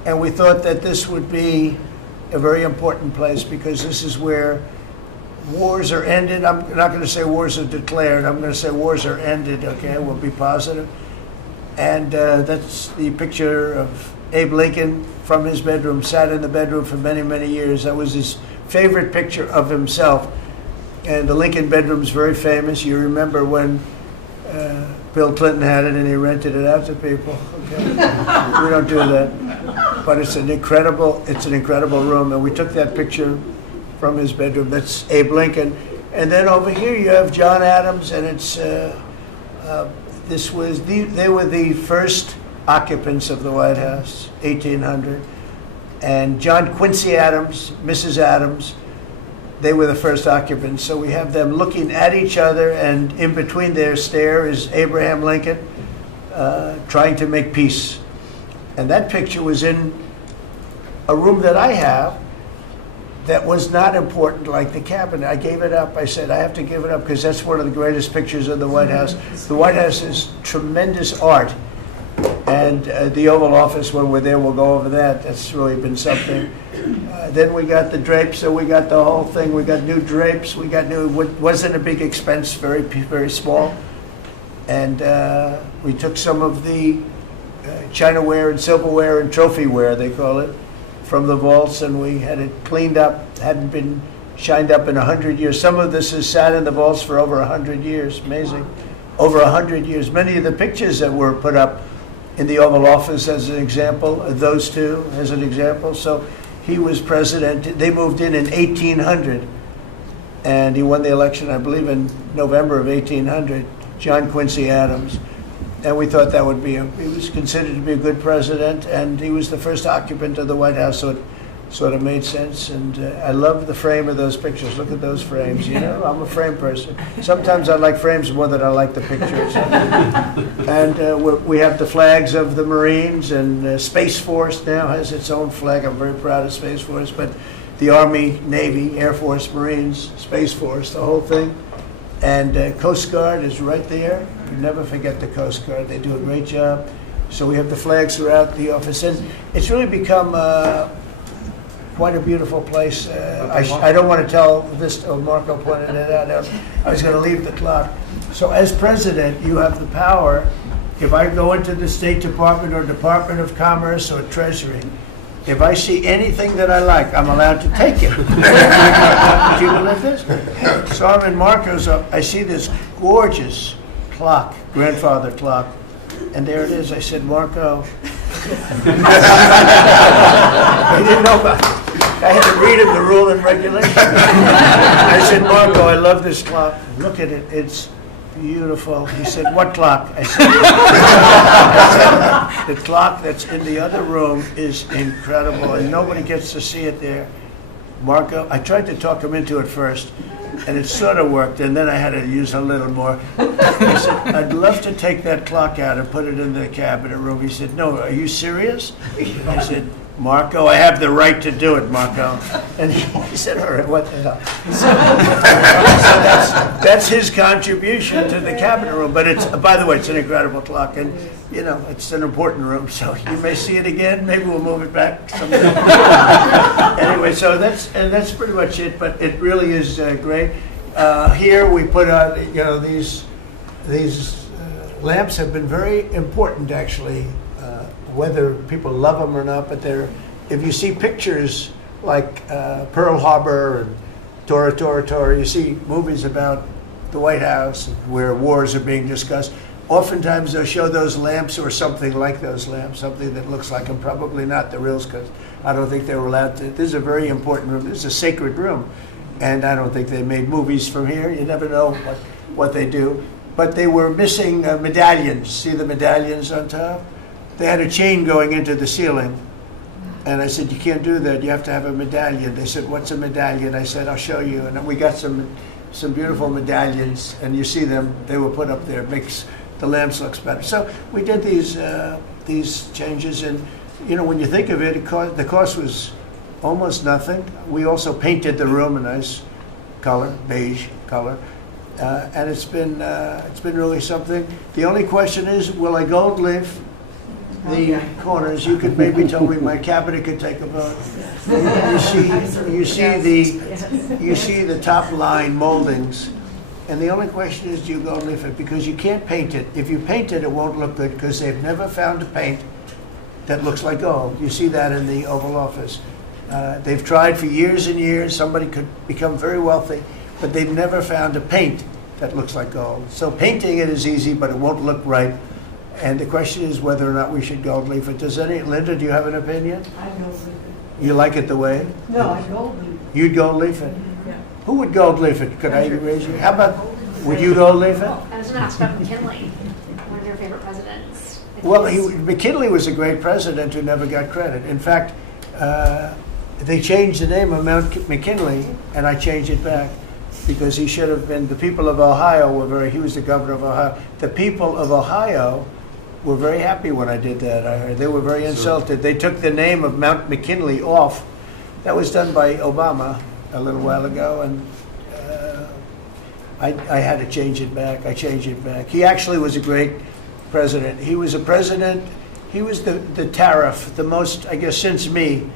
And we thought that this would be a very important place because this is where wars are ended. I'm not going to say wars are declared. I'm going to say wars are ended, okay? We'll be positive. And that's the picture of Abe Lincoln from his bedroom, sat in the bedroom for many, many years. That was his favorite picture of himself. And the Lincoln bedroom's very famous. You remember when Bill Clinton had it and he rented it out to people. Okay? We don't do that. But it's an incredible room. And we took that picture from his bedroom. That's Abe Lincoln. And then over here you have John Adams, and it's they were the first occupants of the White House, 1800. And John Quincy Adams, Mrs. Adams, they were the first occupants. So we have them looking at each other, and in between their stare is Abraham Lincoln trying to make peace. And that picture was in a room that I have that was not important like the cabinet. I gave it up. I said, I have to give it up because that's one of the greatest pictures of the White House. The White House is tremendous art. And the Oval Office, when we're there, we'll go over that. That's really been something. Then we got the drapes, so we got the whole thing. We got new drapes. We got new, wasn't a big expense, very, very small. And we took some of the chinaware and silverware and trophyware, they call it, from the vaults, and we had it cleaned up. Hadn't been shined up in 100 years. Some of this has sat in the vaults for over 100 years. Amazing. Over 100 years. Many of the pictures that were put up in the Oval Office, as an example, those two as an example. So he was president. They moved in 1800, and he won the election, I believe, in November of 1800, John Quincy Adams. And we thought that would be, he was considered to be a good president, and he was the first occupant of the White House, so it sort of made sense. And I love the frame of those pictures. Look at those frames, you know? I'm a frame person. Sometimes I like frames more than I like the pictures. And we have the flags of the Marines, and Space Force now has its own flag. I'm very proud of Space Force, but the Army, Navy, Air Force, Marines, Space Force, the whole thing. And Coast Guard is right there. You never forget the Coast Guard. They do a great job. So we have the flags throughout the office. And it's really become quite a beautiful place. I don't want to tell this, Marco pointed it out. I was going to leave the clock. So as president, you have the power. If I go into the State Department or Department of Commerce or Treasury, if I see anything that I like, I'm allowed to take it. Do you believe this? So I'm in Marco's, I see this gorgeous clock, grandfather clock, and there it is. I said, Marco. I didn't know about it. I had to read him the rule and regulation. I said, Marco, I love this clock. Look at it. It's beautiful. He said, what clock? I said, the clock that's in the other room is incredible, and nobody gets to see it there. Marco, I tried to talk him into it first, and it sort of worked, and then I had to use a little more. I said, I'd love to take that clock out and put it in the cabinet room. He said, no, are you serious? I said, Marco, I have the right to do it, Marco. And he said, all right, what the hell? So that's his contribution to the cabinet room. But it's, by the way, it's an incredible clock. And, you know, it's an important room. So you may see it again. Maybe we'll move it back someday. Anyway, so that's pretty much it. But it really is great. Here we put out, you know, these lamps have been very important, actually. Whether people love them or not, but if you see pictures like Pearl Harbor and Tora Tora Tora, you see movies about the White House where wars are being discussed. Oftentimes they'll show those lamps or something like those lamps, something that looks like them, probably not the reals, because I don't think they were allowed to. This is a very important room. This is a sacred room, and I don't think they made movies from here. You never know what they do. But they were missing medallions. See the medallions on top? They had a chain going into the ceiling. And I said, you can't do that. You have to have a medallion. They said, what's a medallion? I said, I'll show you. And we got some beautiful medallions. And you see them. They were put up there. It makes the lamps look better. So we did these changes. And, you know, when you think of it, the cost was almost nothing. We also painted the room a nice color, beige color. And it's been really something. The only question is, will a gold leaf the corners, you could maybe tell me my cabinet could take a vote. You see the top line moldings, and the only question is, do you gold leaf it? Because you can't paint it. If you paint it, it won't look good because they've never found a paint that looks like gold. You see that in the Oval Office. They've tried for years and years. Somebody could become very wealthy, but they've never found a paint that looks like gold. So painting it is easy, but it won't look right. And the question is whether or not we should gold leaf it. Linda, do you have an opinion? I gold leaf it. You like it the way? No, I gold leaf it. You'd gold leaf it? Yeah. Who would gold leaf it? Could I raise you? How about, would you gold leaf it? I was going to ask about McKinley, one of your favorite presidents. Well, McKinley was a great president who never got credit. In fact, they changed the name of Mount McKinley, and I changed it back because he should have been. The people of Ohio were he was the governor of Ohio. The people of Ohio were very happy when I did that. I heard they were very insulted. They took the name of Mount McKinley off. That was done by Obama a little while ago, and I had to change it back. I changed it back. He actually was a great president. He was a president. He was the tariff, the most, I guess, since me.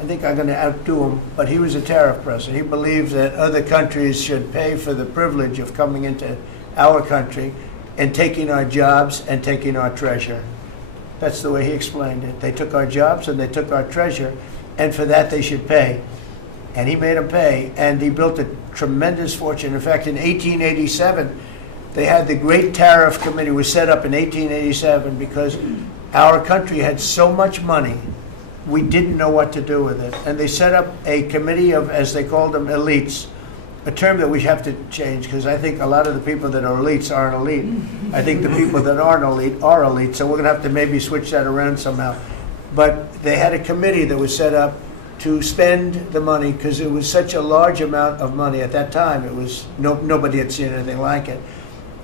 I think I'm going to outdo him, but he was a tariff president. He believed that other countries should pay for the privilege of coming into our country and taking our jobs and taking our treasure. That's the way he explained it. They took our jobs and they took our treasure, and for that they should pay. And he made them pay, and he built a tremendous fortune. In fact, in 1887, they had the Great Tariff Committee was set up in 1887 because our country had so much money, we didn't know what to do with it. And they set up a committee of, as they called them, elites, a term that we have to change because I think a lot of the people that are elites aren't elite. I think the people that aren't elite are elite, so we're going to have to maybe switch that around somehow. But they had a committee that was set up to spend the money because it was such a large amount of money at that time. It was nobody had seen anything like it.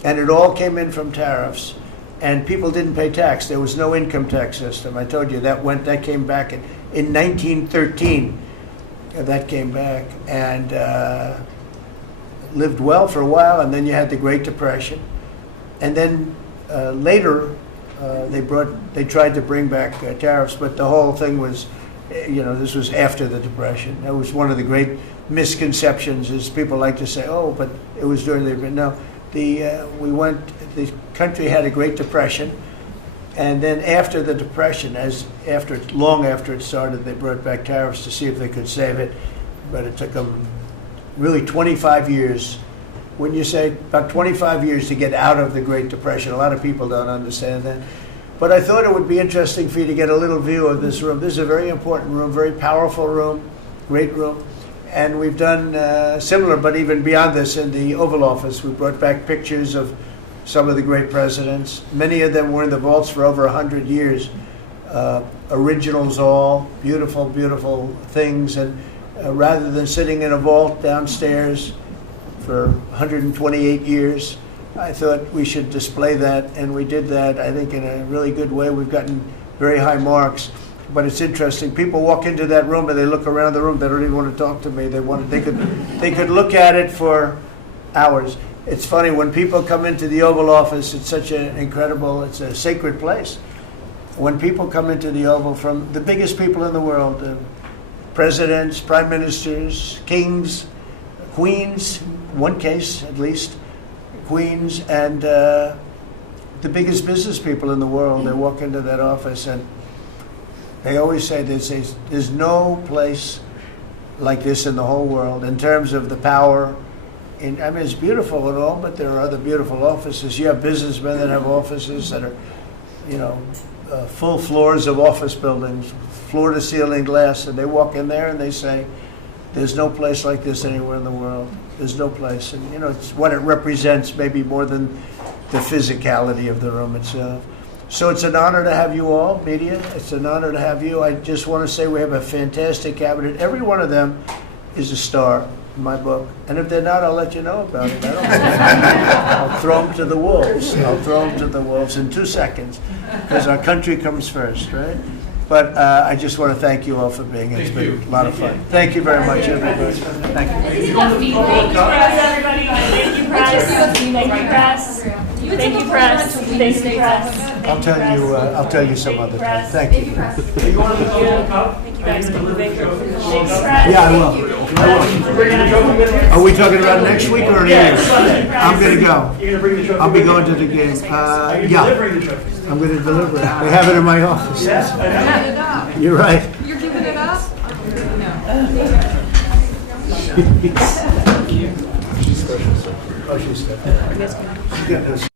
And it all came in from tariffs. And people didn't pay tax. There was no income tax system. I told you that came back in 1913. That came back and lived well for a while. And then you had the Great Depression. And then later they tried to bring back tariffs, but the whole thing was, this was after the Depression. That was one of the great misconceptions. Is people like to say, "Oh, but it was during the no." The country had a Great Depression, and then after the Depression, long after it started, they brought back tariffs to see if they could save it, but it took them really 25 years. When you say about 25 years to get out of the Great Depression, a lot of people don't understand that. But I thought it would be interesting for you to get a little view of this room. This is a very important room, very powerful room, great room. And we've done similar, but even beyond this, in the Oval Office. We brought back pictures of some of the great presidents. Many of them were in the vaults for over 100 years. Originals all, beautiful, beautiful things. And rather than sitting in a vault downstairs for 128 years, I thought we should display that. And we did that, I think, in a really good way. We've gotten very high marks. But it's interesting. People walk into that room and they look around the room. They don't even want to talk to me. They could look at it for hours. It's funny when people come into the Oval Office. It's such an incredible. It's a sacred place. When people come into the Oval from the biggest people in the world, presidents, prime ministers, kings, queens. One case at least, queens, and the biggest business people in the world. They walk into that office and. They always say there's no place like this in the whole world in terms of the power. It's beautiful and all, but there are other beautiful offices. You have businessmen that have offices that are, full floors of office buildings, floor-to-ceiling glass, and they walk in there and they say, there's no place like this anywhere in the world. There's no place. And, it's what it represents maybe more than the physicality of the room itself. So it's an honor to have you all, media. It's an honor to have you. I just want to say we have a fantastic cabinet. Every one of them is a star in my book. And if they're not, I'll let you know about it. I don't I'll throw them to the wolves. I'll throw them to the wolves in 2 seconds because our country comes first, right? But I just want to thank you all for being here. It's been a lot of fun. Thank you very much, everybody. Thank you. Thank you, press, everybody. Thank you, press. Thank you, press. Thank you, press. Thank you, press. I'll tell you some other time. Thank you. Thank you guys. Yeah, I will. Are we talking about next week or Yeah, next? Sunday. I'm gonna go. You're gonna bring the trophy I'll be with going you? to the game. Are you Yeah, delivering the trophies? I'm gonna deliver it. They have it in my office. Yes, I know. You're right. You're giving it up? Oh, she's good. Yeah, that's-